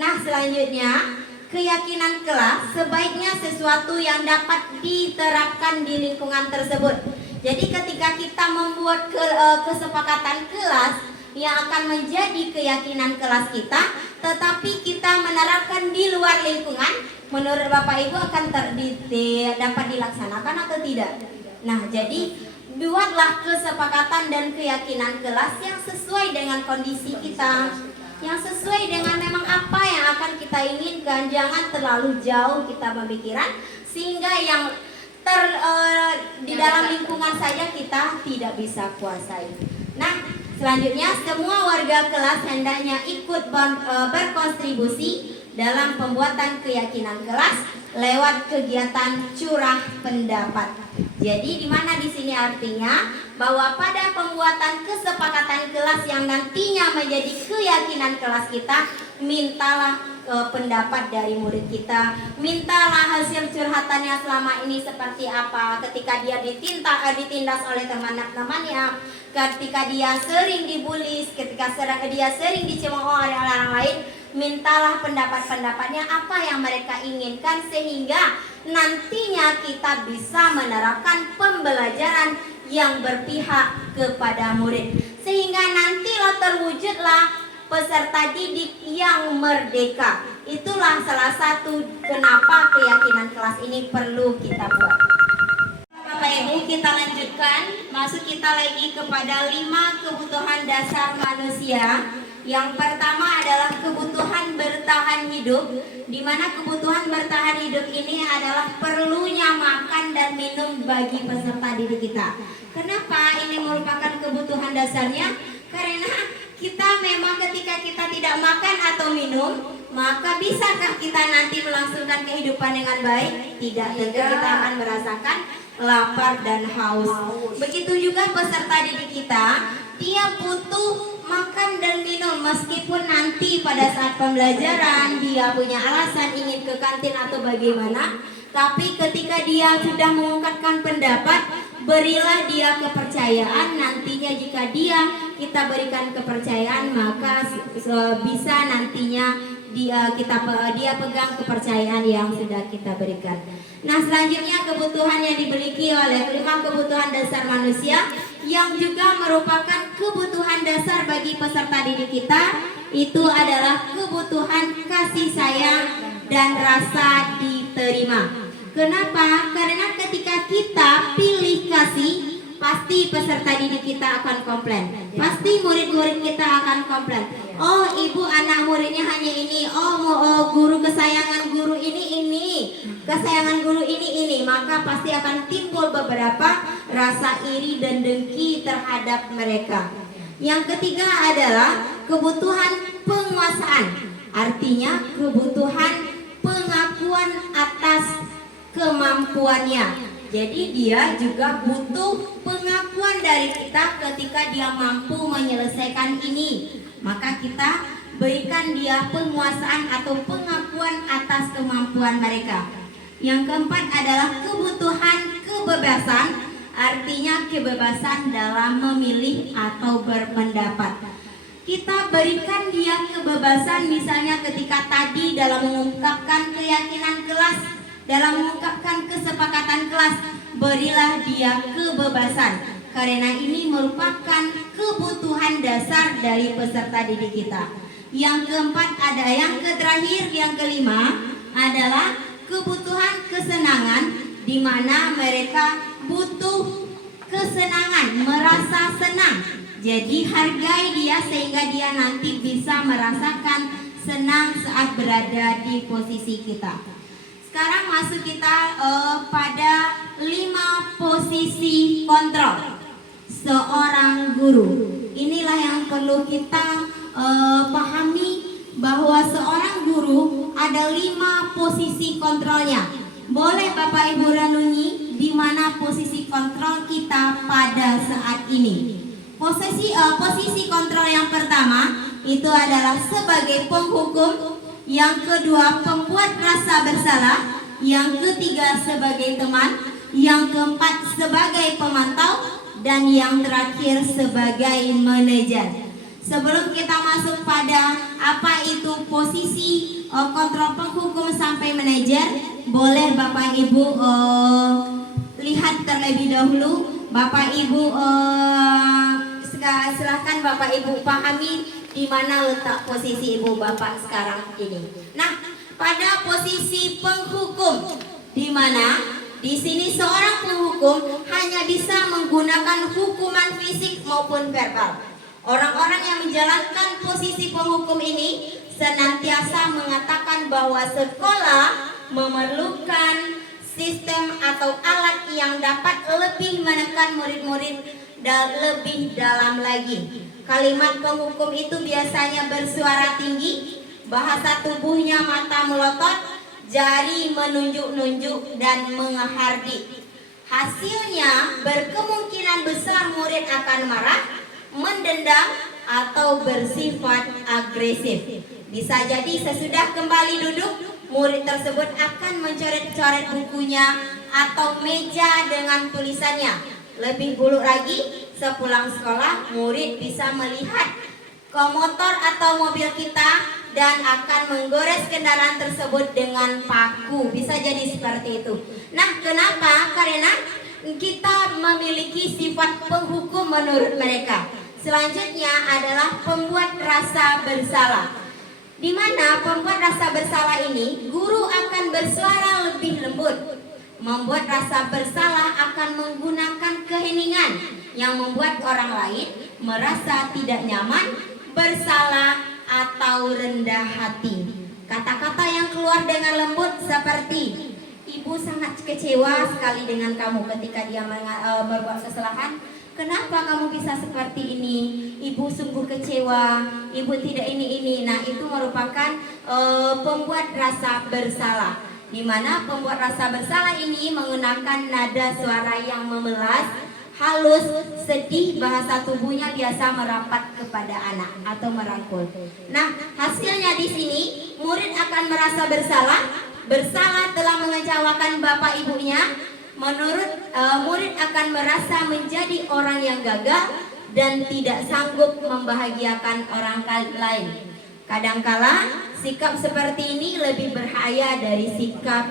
Nah, selanjutnya, keyakinan kelas sebaiknya sesuatu yang dapat diterapkan di lingkungan tersebut. Jadi ketika kita membuat kesepakatan kelas yang akan menjadi keyakinan kelas kita, tetapi kita menerapkan di luar lingkungan, menurut Bapak Ibu akan dapat dilaksanakan atau tidak? Nah, jadi buatlah kesepakatan dan keyakinan kelas yang sesuai dengan kondisi kita, yang sesuai dengan memang apa yang akan kita inginkan. Jangan terlalu jauh kita berpikiran sehingga yang di dalam lingkungan saja kita tidak bisa kuasai. Nah, selanjutnya, semua warga kelas hendaknya ikut berkontribusi dalam pembuatan keyakinan kelas lewat kegiatan curah pendapat. Jadi di mana di sini artinya bahwa pada pembuatan kesepakatan kelas yang nantinya menjadi keyakinan kelas kita, mintalah pendapat dari murid kita, mintalah hasil curhatannya selama ini seperti apa, ketika dia ditindas oleh teman-temannya, ketika dia sering dibully, ketika dia sering dicemooh oleh orang lain, mintalah pendapat-pendapatnya apa yang mereka inginkan sehingga nantinya kita bisa menerapkan pembelajaran yang berpihak kepada murid, sehingga nantilah terwujudlah peserta didik yang merdeka. Itulah salah satu kenapa keyakinan kelas ini perlu kita buat. Bapak Ibu, kita lanjutkan, masuk kita lagi kepada 5 kebutuhan dasar manusia. Yang pertama adalah kebutuhan bertahan hidup, di mana kebutuhan bertahan hidup ini adalah perlunya makan dan minum bagi peserta didik kita. Kenapa ini merupakan kebutuhan dasarnya? Karena kita memang ketika kita tidak makan atau minum, maka bisakah kita nanti melangsungkan kehidupan dengan baik? Tidak, tentu kita akan merasakan lapar dan haus. Begitu juga peserta didik kita, dia butuh makan dan minum meskipun nanti pada saat pembelajaran dia punya alasan ingin ke kantin atau bagaimana, tapi ketika dia sudah mengungkapkan pendapat, berilah dia kepercayaan. Nantinya jika kita berikan kepercayaan, maka bisa nantinya dia pegang kepercayaan yang sudah kita berikan. Nah, selanjutnya kebutuhan yang dimiliki oleh 5 kebutuhan dasar manusia yang juga merupakan kebutuhan dasar bagi peserta didik kita, itu adalah kebutuhan kasih sayang dan rasa diterima. Kenapa? Karena ketika kita pilih kasih, pasti peserta didik kita akan komplain. Pasti murid-murid kita akan komplain. Oh, ibu anak muridnya hanya ini. Oh, guru kesayangan guru ini. Kesayangan guru ini. Maka pasti akan timbul beberapa rasa iri dan dengki terhadap mereka. Yang ketiga adalah kebutuhan penguasaan. Artinya kebutuhan pengakuan atas kemampuannya. Jadi dia juga butuh pengakuan dari kita ketika dia mampu menyelesaikan ini. Maka kita berikan dia penguasaan atau pengakuan atas kemampuan mereka. Yang keempat adalah kebutuhan kebebasan. Artinya kebebasan dalam memilih atau berpendapat. Kita berikan dia kebebasan misalnya ketika tadi dalam mengungkapkan keyakinan kelas, dalam mengungkapkan kesepakatan kelas, berilah dia kebebasan. karena ini merupakan kebutuhan dasar dari peserta didik kita. Yang keempat ada yang terakhir, yang kelima adalah kebutuhan kesenangan, di mana mereka butuh kesenangan, merasa senang. Jadi hargai dia sehingga dia nanti bisa merasakan senang saat berada di posisi kita. Sekarang masuk kita pada 5 posisi kontrol seorang guru. Inilah yang perlu kita pahami, bahwa seorang guru ada 5 posisi kontrolnya. Boleh Bapak Ibu renungi di mana posisi kontrol kita pada saat ini. Posisi kontrol yang pertama itu adalah sebagai penghukum, yang kedua pembuat rasa bersalah, yang ketiga sebagai teman, yang keempat sebagai pemantau, dan yang terakhir sebagai manajer. Sebelum kita masuk pada apa itu posisi kontrol penghukum sampai manajer, boleh Bapak Ibu lihat terlebih dahulu. Bapak Ibu silakan Bapak Ibu pahami di mana letak posisi Ibu Bapak sekarang ini. Nah, pada posisi penghukum, di mana di sini seorang penghukum hanya bisa menggunakan hukuman fisik maupun verbal. Orang-orang yang menjalankan posisi penghukum ini senantiasa mengatakan bahwa sekolah memerlukan sistem atau alat yang dapat lebih menekan murid-murid dan lebih dalam lagi. Kalimat penghukum itu biasanya bersuara tinggi, bahasa tubuhnya mata melotot, jari menunjuk-nunjuk dan menghardik. Hasilnya berkemungkinan besar murid akan marah, mendendam, atau bersifat agresif. Bisa jadi sesudah kembali duduk, murid tersebut akan mencoret-coret bukunya atau meja dengan tulisannya. Lebih buruk lagi, sepulang sekolah murid bisa melihat ke motor atau mobil kita dan akan menggores kendaraan tersebut dengan paku. Bisa jadi seperti itu. Nah, kenapa? Karena kita memiliki sifat penghukum menurut mereka. Selanjutnya adalah pembuat rasa bersalah. Di mana pembuat rasa bersalah ini, guru akan bersuara lebih lembut. Membuat rasa bersalah akan menggunakan keheningan yang membuat orang lain merasa tidak nyaman, bersalah, atau rendah hati. Kata-kata yang keluar dengan lembut seperti, "Ibu sangat kecewa sekali dengan kamu ketika dia berbuat kesalahan. Kenapa kamu bisa seperti ini? Ibu sungguh kecewa, ibu tidak ini." Nah, itu merupakan pembuat rasa bersalah, di mana pembuat rasa bersalah ini menggunakan nada suara yang memelas, halus, sedih, bahasa tubuhnya biasa merapat kepada anak atau merangkul. Nah, hasilnya di sini murid akan merasa bersalah telah mengecewakan bapak ibunya. Murid akan merasa menjadi orang yang gagal dan tidak sanggup membahagiakan orang lain. Kadangkala sikap seperti ini lebih berbahaya dari sikap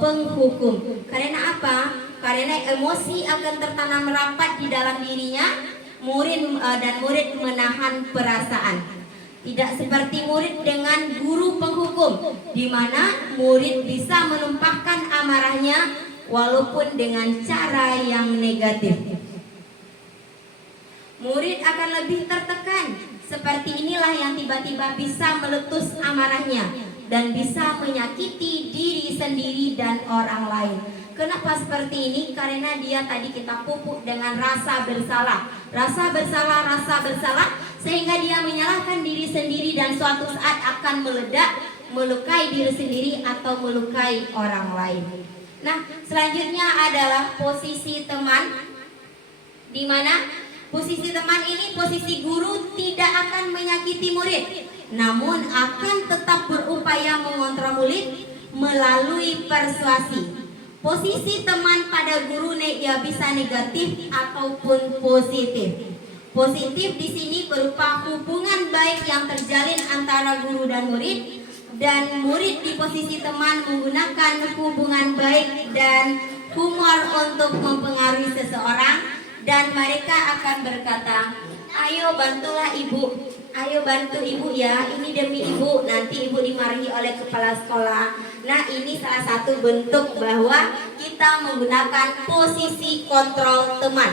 penghukum. Karena apa? Karena emosi akan tertanam rapat di dalam dirinya. Murid menahan perasaan. Tidak seperti murid dengan guru penghukum, di mana murid bisa menumpahkan amarahnya walaupun dengan cara yang negatif. Murid akan lebih tertekan. Seperti inilah yang tiba-tiba bisa meletus amarahnya dan bisa menyakiti diri sendiri dan orang lain. Kenapa seperti ini? Karena dia tadi kita pupuk dengan rasa bersalah, sehingga dia menyalahkan diri sendiri dan suatu saat akan meledak, melukai diri sendiri atau melukai orang lain. Nah, selanjutnya adalah posisi teman, di mana posisi teman ini posisi guru tidak akan menyakiti murid, namun akan tetap berupaya mengontrol murid melalui persuasi. Posisi teman pada guru ya bisa negatif ataupun positif. Positif di sini berupa hubungan baik yang terjalin antara guru dan murid. Dan murid di posisi teman menggunakan hubungan baik dan humor untuk mempengaruhi seseorang. dan mereka akan berkata, ayo bantulah ibu, ayo bantu ibu ya, ini demi ibu, nanti ibu dimarahi oleh kepala sekolah. Nah, ini salah satu bentuk bahwa kita menggunakan posisi kontrol teman.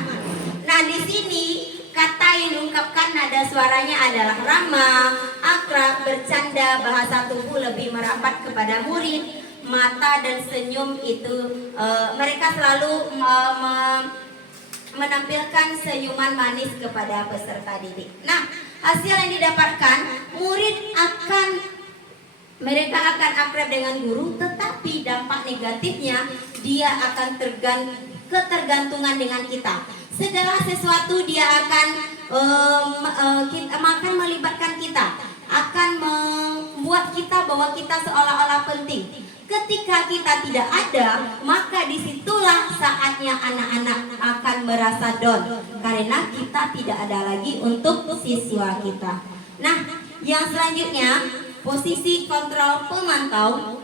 Nah, di sini kata yang diungkapkan nada suaranya adalah ramah, akrab, bercanda, bahasa tubuh lebih merapat kepada murid, mata dan senyum itu mereka selalu menampilkan senyuman manis kepada peserta didik. Nah, hasil yang didapatkan, mereka akan akrab dengan guru, tetapi dampak negatifnya dia akan ketergantungan dengan kita. Segala sesuatu dia akan melibatkan kita, akan membuat kita bahwa kita seolah-olah penting. Ketika kita tidak ada, maka disitulah saatnya anak-anak akan merasa down, karena kita tidak ada lagi untuk siswa kita. Nah, yang selanjutnya posisi kontrol pemantau,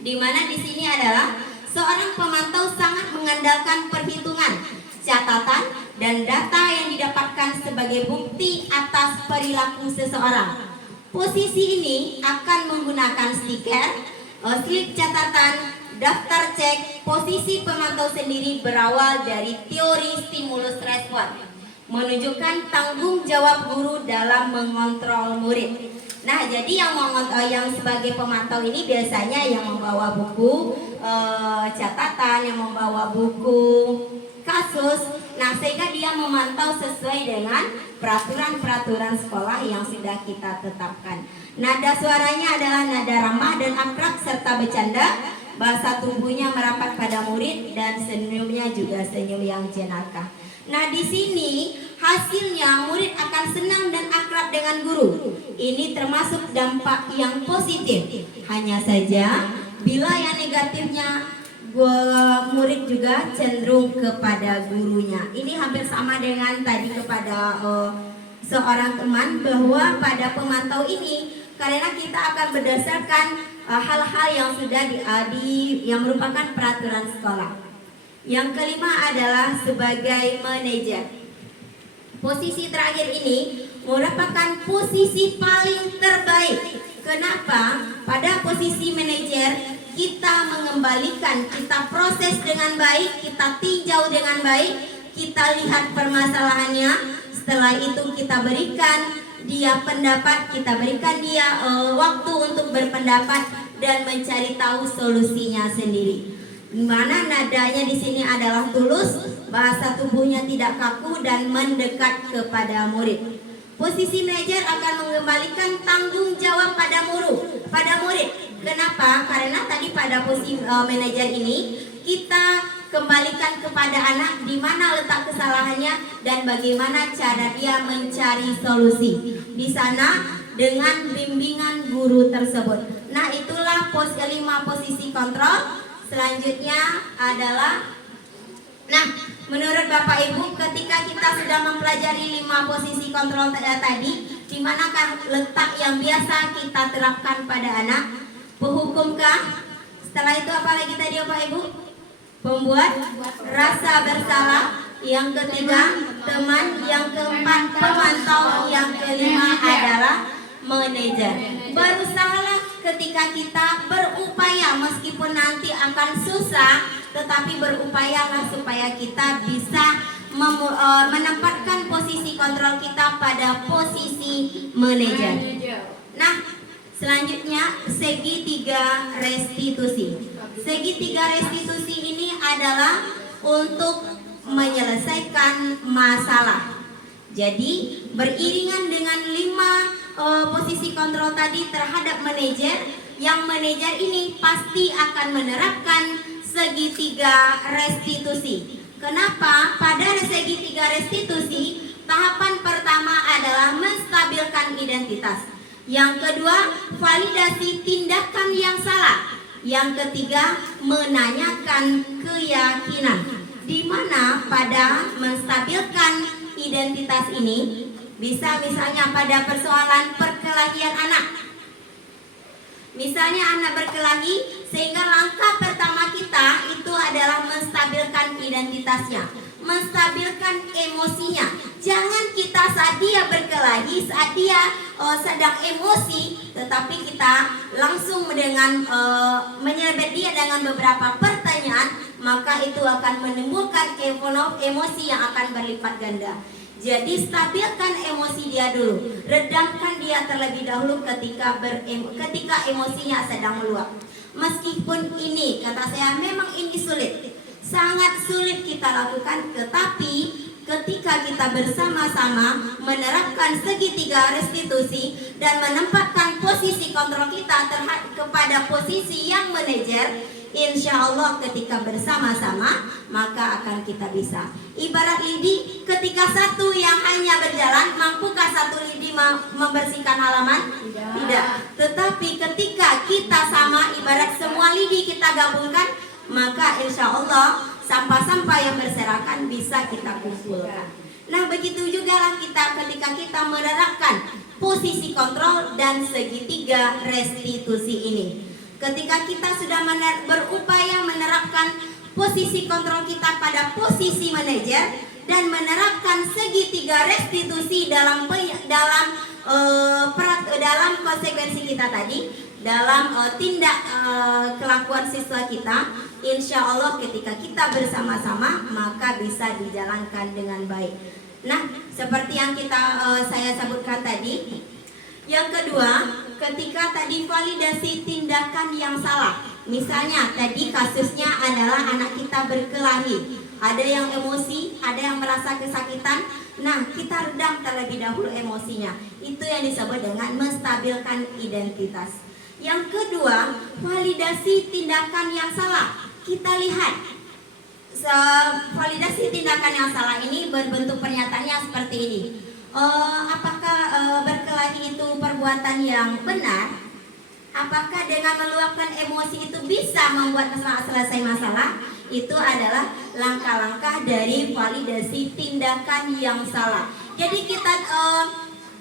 di mana di sini adalah seorang pemantau sangat mengandalkan perhitungan, catatan, dan data yang didapatkan sebagai bukti atas perilaku seseorang. Posisi ini akan menggunakan stiker, slip catatan, daftar cek. Posisi pemantau sendiri berawal dari teori stimulus respon, menunjukkan tanggung jawab guru dalam mengontrol murid. Nah, jadi yang sebagai pemantau ini biasanya yang membawa buku catatan, yang membawa buku kasus. Nah, sehingga dia memantau sesuai dengan peraturan-peraturan sekolah yang sudah kita tetapkan. Nada suaranya adalah nada ramah dan akrab serta bercanda. Bahasa tubuhnya merapat pada murid dan senyumnya juga senyum yang jenaka. Nah, di sini hasilnya murid akan senang dan akrab dengan guru. Ini termasuk dampak yang positif. Hanya saja bila yang negatifnya, murid juga cenderung kepada gurunya. Ini hampir sama dengan tadi kepada seorang teman, bahwa pada pemantau ini karena kita akan berdasarkan hal-hal yang sudah yang merupakan peraturan sekolah. Yang kelima adalah sebagai manajer. Posisi terakhir ini merupakan posisi paling terbaik. Kenapa? Pada posisi manajer kita mengembalikan, kita proses dengan baik, kita tinjau dengan baik, kita lihat permasalahannya. Setelah itu kita berikan dia pendapat, kita berikan dia waktu untuk berpendapat dan mencari tahu solusinya sendiri. Dimana nadanya di sini adalah tulus, bahasa tubuhnya tidak kaku dan mendekat kepada murid. Posisi manajer akan mengembalikan tanggung jawab pada murid. Kenapa? Karena tadi pada posisi manajer ini kita kembalikan kepada anak di mana letak kesalahannya dan bagaimana cara dia mencari solusi. Di sana dengan bimbingan guru tersebut. Nah, itulah 5 posisi kontrol. Selanjutnya adalah, nah, menurut Bapak Ibu, ketika kita sudah mempelajari 5 posisi kontrol tadi, di manakah letak yang biasa kita terapkan pada anak? Penghukumkah? Setelah itu apa lagi tadi Bapak Ibu? Membuat rasa bersalah. Yang ketiga, teman. Yang keempat, pemantau. Yang kelima adalah manajer. Berusahalah ketika kita berupaya, meskipun nanti akan susah, tetapi berupayalah supaya kita bisa menempatkan posisi kontrol kita pada posisi manajer. Nah, selanjutnya segi 3 restitusi. Segi 3 restitusi ini adalah untuk menyelesaikan masalah. Jadi beriringan dengan 5 posisi kontrol tadi terhadap manajer, yang manajer ini pasti akan menerapkan segi 3 restitusi. Kenapa? Pada segi 3 restitusi, tahapan pertama adalah menstabilkan identitas. Yang kedua, validasi tindakan yang salah. Yang ketiga, menanyakan keyakinan. Di mana pada menstabilkan identitas ini bisa misalnya pada persoalan perkelahian anak. Misalnya anak berkelahi, sehingga langkah pertama kita itu adalah menstabilkan identitasnya. menstabilkan emosinya. Jangan kita saat dia berkelahi, saat dia sedang emosi, tetapi kita langsung dengan menyerempet dia dengan beberapa pertanyaan, maka itu akan menimbulkan emosi yang akan berlipat ganda. Jadi stabilkan emosi dia dulu, redamkan dia terlebih dahulu ketika emosinya sedang meluap. Meskipun ini, kata saya, memang ini sulit, sangat sulit kita lakukan, tetapi ketika kita bersama-sama menerapkan segitiga restitusi dan menempatkan posisi kontrol kita kepada posisi yang manajer, insya Allah ketika bersama-sama maka akan kita bisa. Ibarat lidi, ketika satu yang hanya berjalan, mampukah satu lidi membersihkan halaman? Tidak. Tetapi ketika kita sama, ibarat semua lidi kita gabungkan, maka insya Allah sampah-sampah yang berserakan bisa kita kumpulkan. Nah, begitu juga lah kita ketika kita menerapkan posisi kontrol dan segitiga restitusi ini. Ketika kita sudah berupaya menerapkan posisi kontrol kita pada posisi manajer dan menerapkan segitiga restitusi dalam konsekuensi kita tadi, dalam tindak kelakuan siswa kita, insya Allah ketika kita bersama-sama maka bisa dijalankan dengan baik. Nah, seperti yang saya sebutkan tadi, yang kedua, ketika tadi validasi tindakan yang salah. Misalnya tadi kasusnya adalah anak kita berkelahi, ada yang emosi, ada yang merasa kesakitan. Nah, kita redam terlebih dahulu emosinya. Itu yang disebut dengan menstabilkan identitas. Yang kedua, validasi tindakan yang salah. Kita lihat validasi tindakan yang salah ini berbentuk pernyataannya seperti ini. Apakah berkelahi itu perbuatan yang benar? Apakah dengan meluapkan emosi itu bisa membuat selesai masalah? Itu adalah langkah-langkah dari validasi tindakan yang salah. Jadi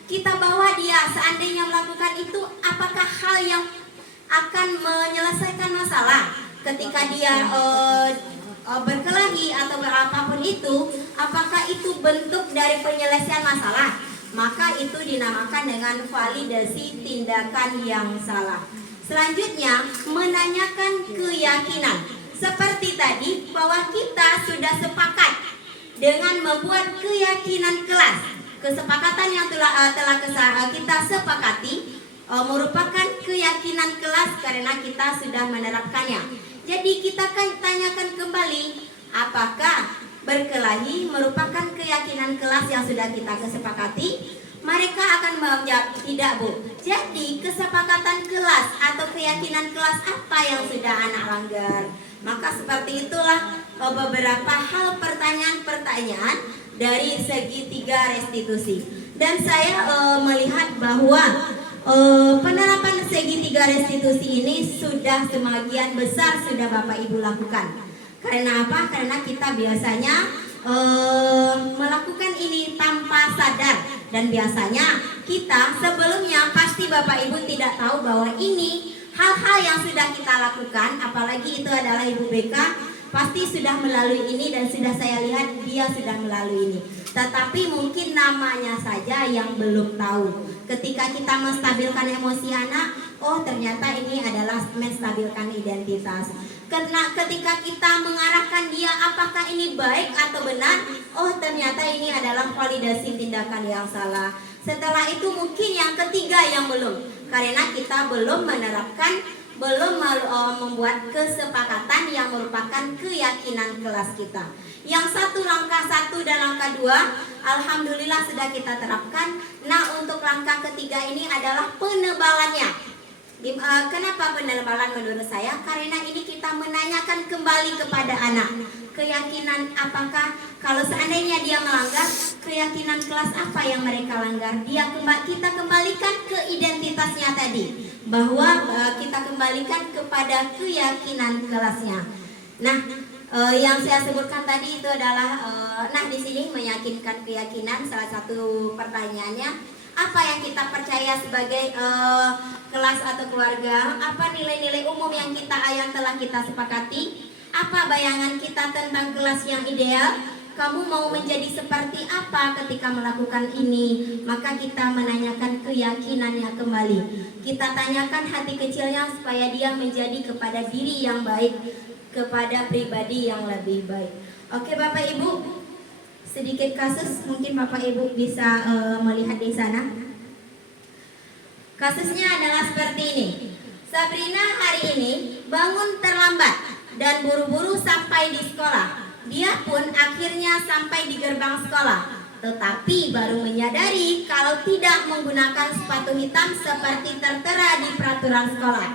kita bawa dia, seandainya melakukan itu, apakah hal yang akan menyelesaikan masalah? Ketika dia berkelahi atau berapapun itu, apakah itu bentuk dari penyelesaian masalah? Maka itu dinamakan dengan validasi tindakan yang salah. Selanjutnya, menanyakan keyakinan. Seperti tadi, bahwa kita sudah sepakat dengan membuat keyakinan kelas. Kesepakatan yang telah kita sepakati merupakan keyakinan kelas karena kita sudah menerapkannya. Jadi kita tanyakan kembali, apakah berkelahi merupakan keyakinan kelas yang sudah kita kesepakati? Mereka akan menjawab tidak, Bu. Jadi kesepakatan kelas atau keyakinan kelas apa yang sudah anak langgar? Maka seperti itulah beberapa hal pertanyaan-pertanyaan dari segitiga restitusi. Dan saya melihat bahwa penerapan segitiga restitusi ini sudah sebagian besar sudah Bapak Ibu lakukan. Karena apa? Karena kita biasanya melakukan ini tanpa sadar. Dan biasanya kita sebelumnya pasti Bapak Ibu tidak tahu bahwa ini hal-hal yang sudah kita lakukan. Apalagi itu adalah Ibu BK, pasti sudah melalui ini dan sudah saya lihat dia sudah melalui ini. Tetapi mungkin namanya saja yang belum tahu. Ketika kita menstabilkan emosi anak, oh ternyata ini adalah menstabilkan identitas. Karena ketika kita mengarahkan dia apakah ini baik atau benar, oh ternyata ini adalah validasi tindakan yang salah. Setelah itu mungkin yang ketiga yang belum, karena kita belum menerapkan, belum membuat kesepakatan yang merupakan keyakinan kelas kita. Yang langkah satu dan langkah dua, alhamdulillah sudah kita terapkan. Nah, untuk langkah ketiga ini adalah penebalannya. Kenapa penebalan menurut saya? Karena ini kita menanyakan kembali kepada anak keyakinan, apakah kalau seandainya dia melanggar, keyakinan kelas apa yang mereka langgar, kita kembalikan ke identitasnya tadi, bahwa kita kembalikan kepada keyakinan kelasnya. Nah, yang saya sebutkan tadi itu adalah di sini meyakinkan keyakinan. Salah satu pertanyaannya, apa yang kita percaya sebagai kelas atau keluarga? Apa nilai-nilai umum yang telah kita sepakati? Apa bayangan kita tentang kelas yang ideal? kamu mau menjadi seperti apa ketika melakukan ini? Maka kita menanyakan keyakinannya kembali. Kita tanyakan hati kecilnya supaya dia menjadi kepada diri yang baik, kepada pribadi yang lebih baik. Oke Bapak Ibu, sedikit kasus mungkin Bapak Ibu bisa melihat di sana. Kasusnya adalah seperti ini. Sabrina hari ini bangun terlambat dan buru-buru sampai di sekolah. Dia pun akhirnya sampai di gerbang sekolah, tetapi baru menyadari kalau tidak menggunakan sepatu hitam seperti tertera di peraturan sekolah.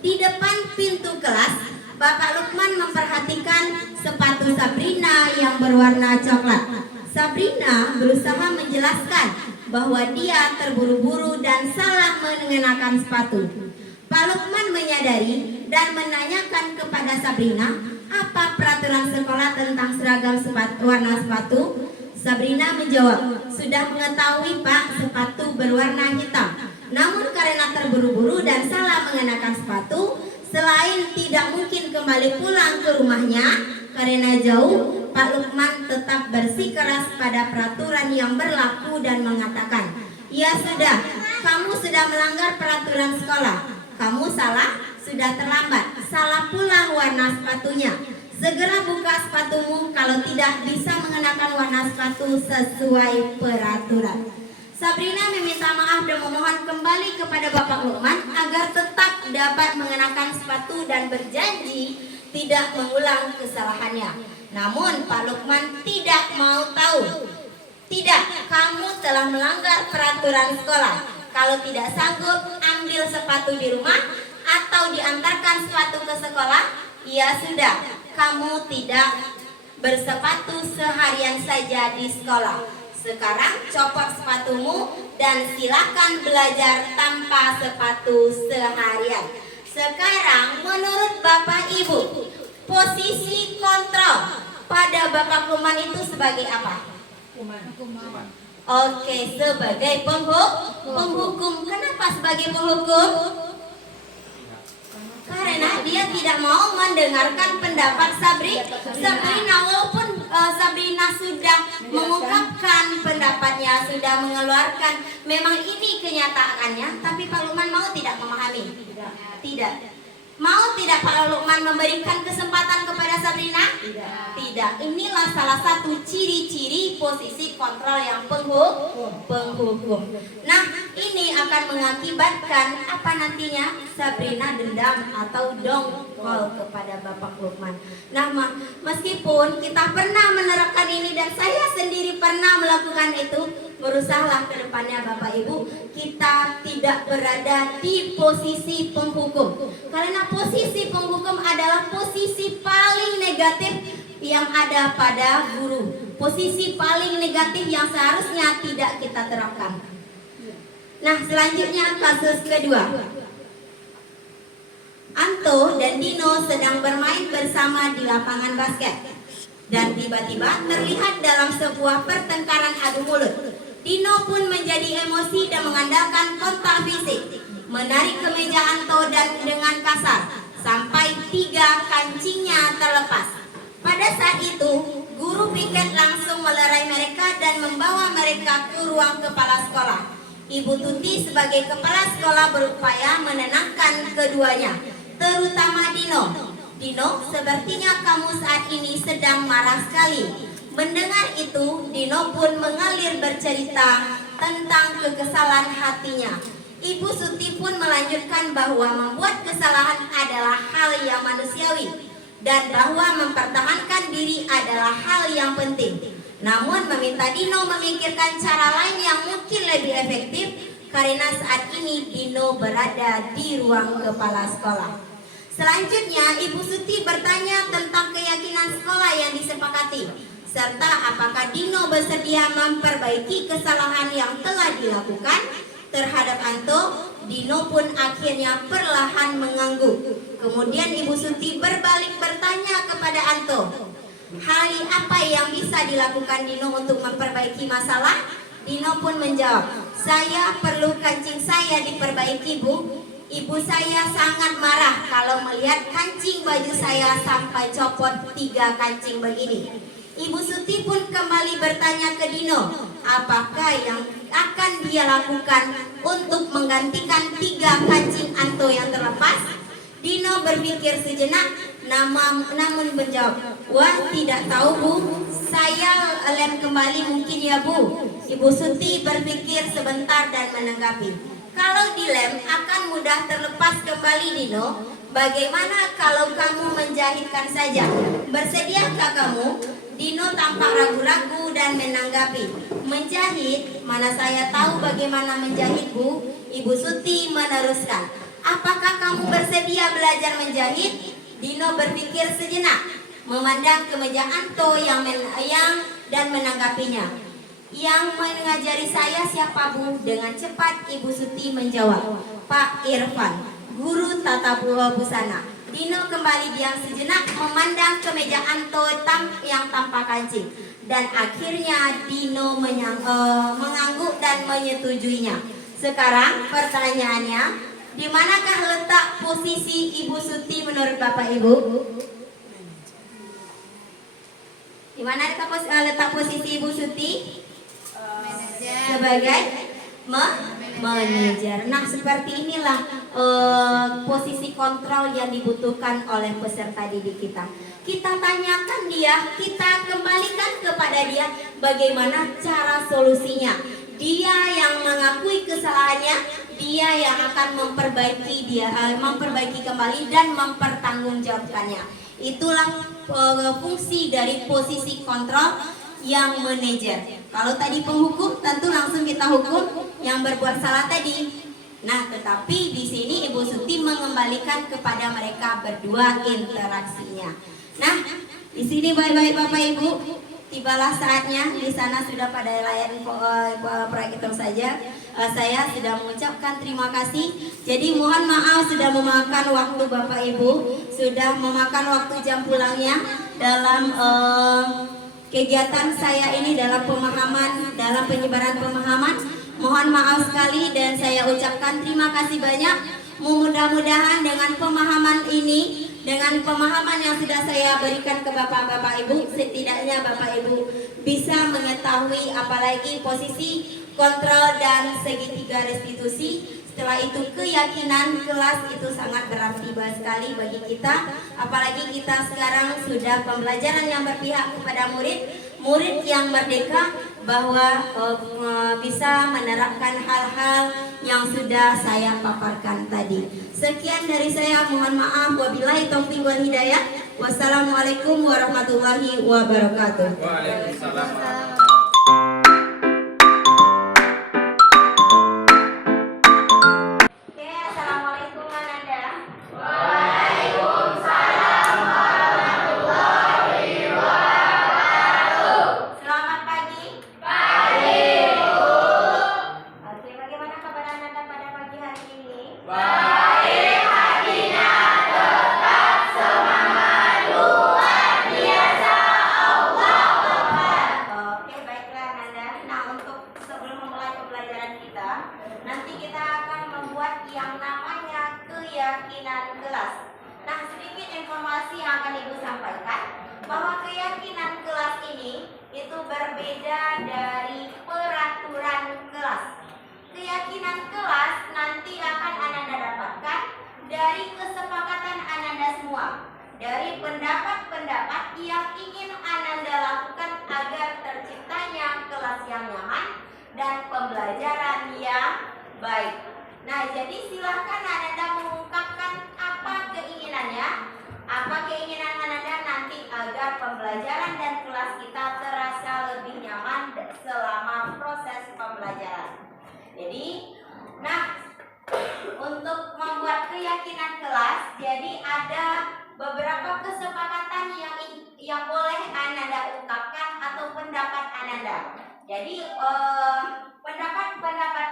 Di depan pintu kelas, Bapak Lukman memperhatikan sepatu Sabrina yang berwarna coklat. Sabrina berusaha menjelaskan bahwa dia terburu-buru dan salah mengenakan sepatu. Pak Lukman menyadari dan menanyakan kepada Sabrina, apa peraturan sekolah tentang seragam warna sepatu? Sabrina menjawab, sudah mengetahui Pak, sepatu berwarna hitam. Namun karena terburu-buru dan salah mengenakan sepatu, selain tidak mungkin kembali pulang ke rumahnya karena jauh, Pak Lukman tetap bersikeras pada peraturan yang berlaku dan mengatakan, ya sudah, kamu sudah melanggar peraturan sekolah. Kamu salah, sudah terlambat. Salah pula warna sepatunya. Segera buka sepatumu, kalau tidak bisa mengenakan warna sepatu sesuai peraturan. Sabrina meminta maaf dan memohon kembali kepada Bapak Lukman agar tetap dapat mengenakan sepatu dan berjanji tidak mengulang kesalahannya. Namun Pak Lukman tidak mau tahu. Tidak, kamu telah melanggar peraturan sekolah. Kalau tidak sanggup, ambil sepatu di rumah atau diantarkan sepatu ke sekolah. Ya sudah, kamu tidak bersepatu seharian saja di sekolah. Sekarang copot sepatumu dan silakan belajar tanpa sepatu seharian. Sekarang menurut Bapak Ibu, posisi kontrol pada Bapak Lukman itu sebagai apa? Oke, sebagai penghukum. Kenapa sebagai penghukum? Karena dia tidak mau mendengarkan pendapat Sabrina. Walaupun Sabrina sudah mengungkapkan pendapatnya, sudah mengeluarkan, memang ini kenyataannya, tapi Pak Lukman mau tidak memahami? Tidak. Mau tidak Pak Lukman memberikan kesempatan kepada Sabrina? Tidak. Inilah salah satu ciri-ciri posisi kontrol yang penghukum. Nah, ini akan mengakibatkan apa nantinya? Sabrina dendam atau dongkol kepada Bapak Lukman. Nah, meskipun kita pernah menerapkan ini dan saya sendiri pernah melakukan itu, berusahalah ke depannya Bapak Ibu kita tidak berada di posisi penghukum. Karena posisi penghukum adalah posisi paling negatif yang ada pada guru. Posisi paling negatif yang seharusnya tidak kita terapkan. Nah, selanjutnya kasus kedua. Anto dan Dino sedang bermain bersama di lapangan basket. Dan tiba-tiba terlihat dalam sebuah pertengkaran adu mulut. Dino pun menjadi emosi dan mengandalkan kontak fisik, menarik kemeja Anto dan dengan kasar sampai 3 kancingnya terlepas. Pada saat itu, guru piket langsung melerai mereka dan membawa mereka ke ruang kepala sekolah. Ibu Tuti sebagai kepala sekolah berupaya menenangkan keduanya, terutama Dino. Dino, sepertinya kamu saat ini sedang marah sekali. Mendengar itu, Dino pun mengalir bercerita tentang kekesalan hatinya. Ibu Suti pun melanjutkan bahwa membuat kesalahan adalah hal yang manusiawi dan bahwa mempertahankan diri adalah hal yang penting. Namun meminta Dino memikirkan cara lain yang mungkin lebih efektif karena saat ini Dino berada di ruang kepala sekolah. Selanjutnya, Ibu Suti bertanya tentang keyakinan sekolah yang disepakati, serta apakah Dino bersedia memperbaiki kesalahan yang telah dilakukan terhadap Anto. Dino pun akhirnya perlahan mengangguk. Kemudian Ibu Suti berbalik bertanya kepada Anto, hal apa yang bisa dilakukan Dino untuk memperbaiki masalah? Dino pun menjawab, saya perlu kancing saya diperbaiki, Bu. Ibu saya sangat marah kalau melihat kancing baju saya sampai copot 3 kancing begini. Ibu Suti pun kembali bertanya ke Dino, apakah yang akan dia lakukan untuk menggantikan 3 kancing Anto yang terlepas? Dino berpikir sejenak, namun menjawab, wah tidak tahu Bu, saya lem kembali mungkin ya Bu. Ibu Suti berpikir sebentar dan menanggapi, kalau dilem akan mudah terlepas kembali Dino. Bagaimana kalau kamu menjahitkan saja? Bersediakah kamu? Dino tampak ragu-ragu dan menanggapi, menjahit? Mana saya tahu bagaimana menjahit Bu. Ibu Suti meneruskan, apakah kamu bersedia belajar menjahit? Dino berpikir sejenak, memandang ke meja Anto dan menanggapinya. Yang mengajari saya siapa Bu? Dengan cepat Ibu Suti menjawab, Pak Irfan, guru tata busana. Dino kembali diam sejenak memandang ke meja Anto yang tanpa kancing. Dan akhirnya Dino mengangguk dan menyetujuinya. Sekarang pertanyaannya, di manakah letak posisi Ibu Suti menurut Bapak Ibu? Di mana letak posisi Ibu Suti? Sebagai manajer. Nah, seperti inilah posisi kontrol yang dibutuhkan oleh peserta didik kita. Kita tanyakan dia, kita kembalikan kepada dia bagaimana cara solusinya. Dia yang mengakui kesalahannya, dia yang akan memperbaiki kembali dan mempertanggungjawabkannya. Itulah fungsi dari posisi kontrol yang manajer. Kalau tadi penghukum, tentu langsung kita hukum yang berbuat salah tadi. Nah, tetapi di sini Ibu Suti mengembalikan kepada mereka berdua interaksinya. Nah, di sini baik-baik Bapak Ibu, tibalah saatnya. Di sana sudah pada layar proyektor saja. Saya sudah mengucapkan terima kasih. Jadi mohon maaf sudah memakan waktu Bapak Ibu, sudah memakan waktu jam pulangnya dalam kegiatan saya ini dalam penyebaran pemahaman. Mohon maaf sekali dan saya ucapkan terima kasih banyak. Mudah-mudahan dengan pemahaman ini, dengan pemahaman yang sudah saya berikan ke Bapak-Bapak Ibu, setidaknya Bapak Ibu bisa mengetahui apalagi posisi kontrol dan segitiga restitusi. Setelah itu keyakinan kelas itu sangat berarti sekali bagi kita. Apalagi kita sekarang sudah pembelajaran yang berpihak kepada murid yang merdeka, bahwa bisa menerapkan hal-hal yang sudah saya paparkan tadi. Sekian dari saya, mohon maaf. Wabillahi taufiq wal hidayah. Wassalamualaikum warahmatullahi wabarakatuh. Waalaikumsalam. Assalamualaikum Ananda. Selamat pagi. Oke, bagaimana kabar Ananda pada pagi hari ini? Oke, baiklah Ananda. Nah, untuk sebelum memulai pembelajaran kita, nanti kita akan membuat yang namanya keyakinan kelas. Nah, sedikit informasi yang akan Ibu sampaikan, bahwa keyakinan kelas ini itu berbeda dari peraturan kelas. Keyakinan kelas nanti akan Ananda dapatkan dari kesepakatan Ananda semua, dari pendapat-pendapat yang ingin Ananda lakukan agar terciptanya kelas yang nyaman dan pembelajaran yang baik. Nah, jadi silahkan Ananda mengungkapkan apa keinginannya, apa keinginan Ananda nanti agar pembelajaran dan kelas kita terasa lebih nyaman selama proses pembelajaran. Jadi, nah, untuk membuat keyakinan kelas, jadi ada beberapa kesepakatan yang boleh Ananda ungkapkan atau pendapat Ananda. Jadi pendapat-pendapat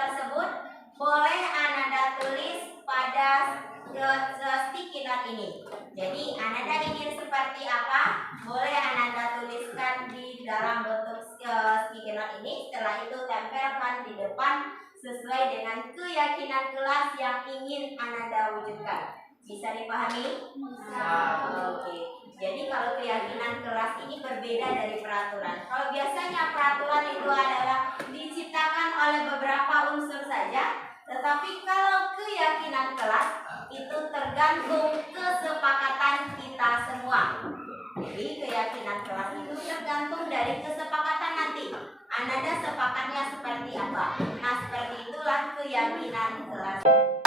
tersebut boleh Ananda tulis pada sticky note ini. Jadi Ananda ingin seperti apa, boleh Ananda tuliskan di dalam bentuk sticky note ini. Setelah itu tempelkan di depan sesuai dengan keyakinan kelas yang ingin Ananda wujudkan. Bisa dipahami? Oke. Jadi kalau keyakinan kelas ini berbeda dari peraturan. Kalau biasanya peraturan itu adalah diciptakan oleh beberapa unsur saja, tetapi kalau keyakinan kelas itu tergantung kesepakatan kita semua. Jadi keyakinan kelas itu tergantung dari kesepakatan nanti. Anda sepakatnya seperti apa? Nah, seperti itulah keyakinan kelas.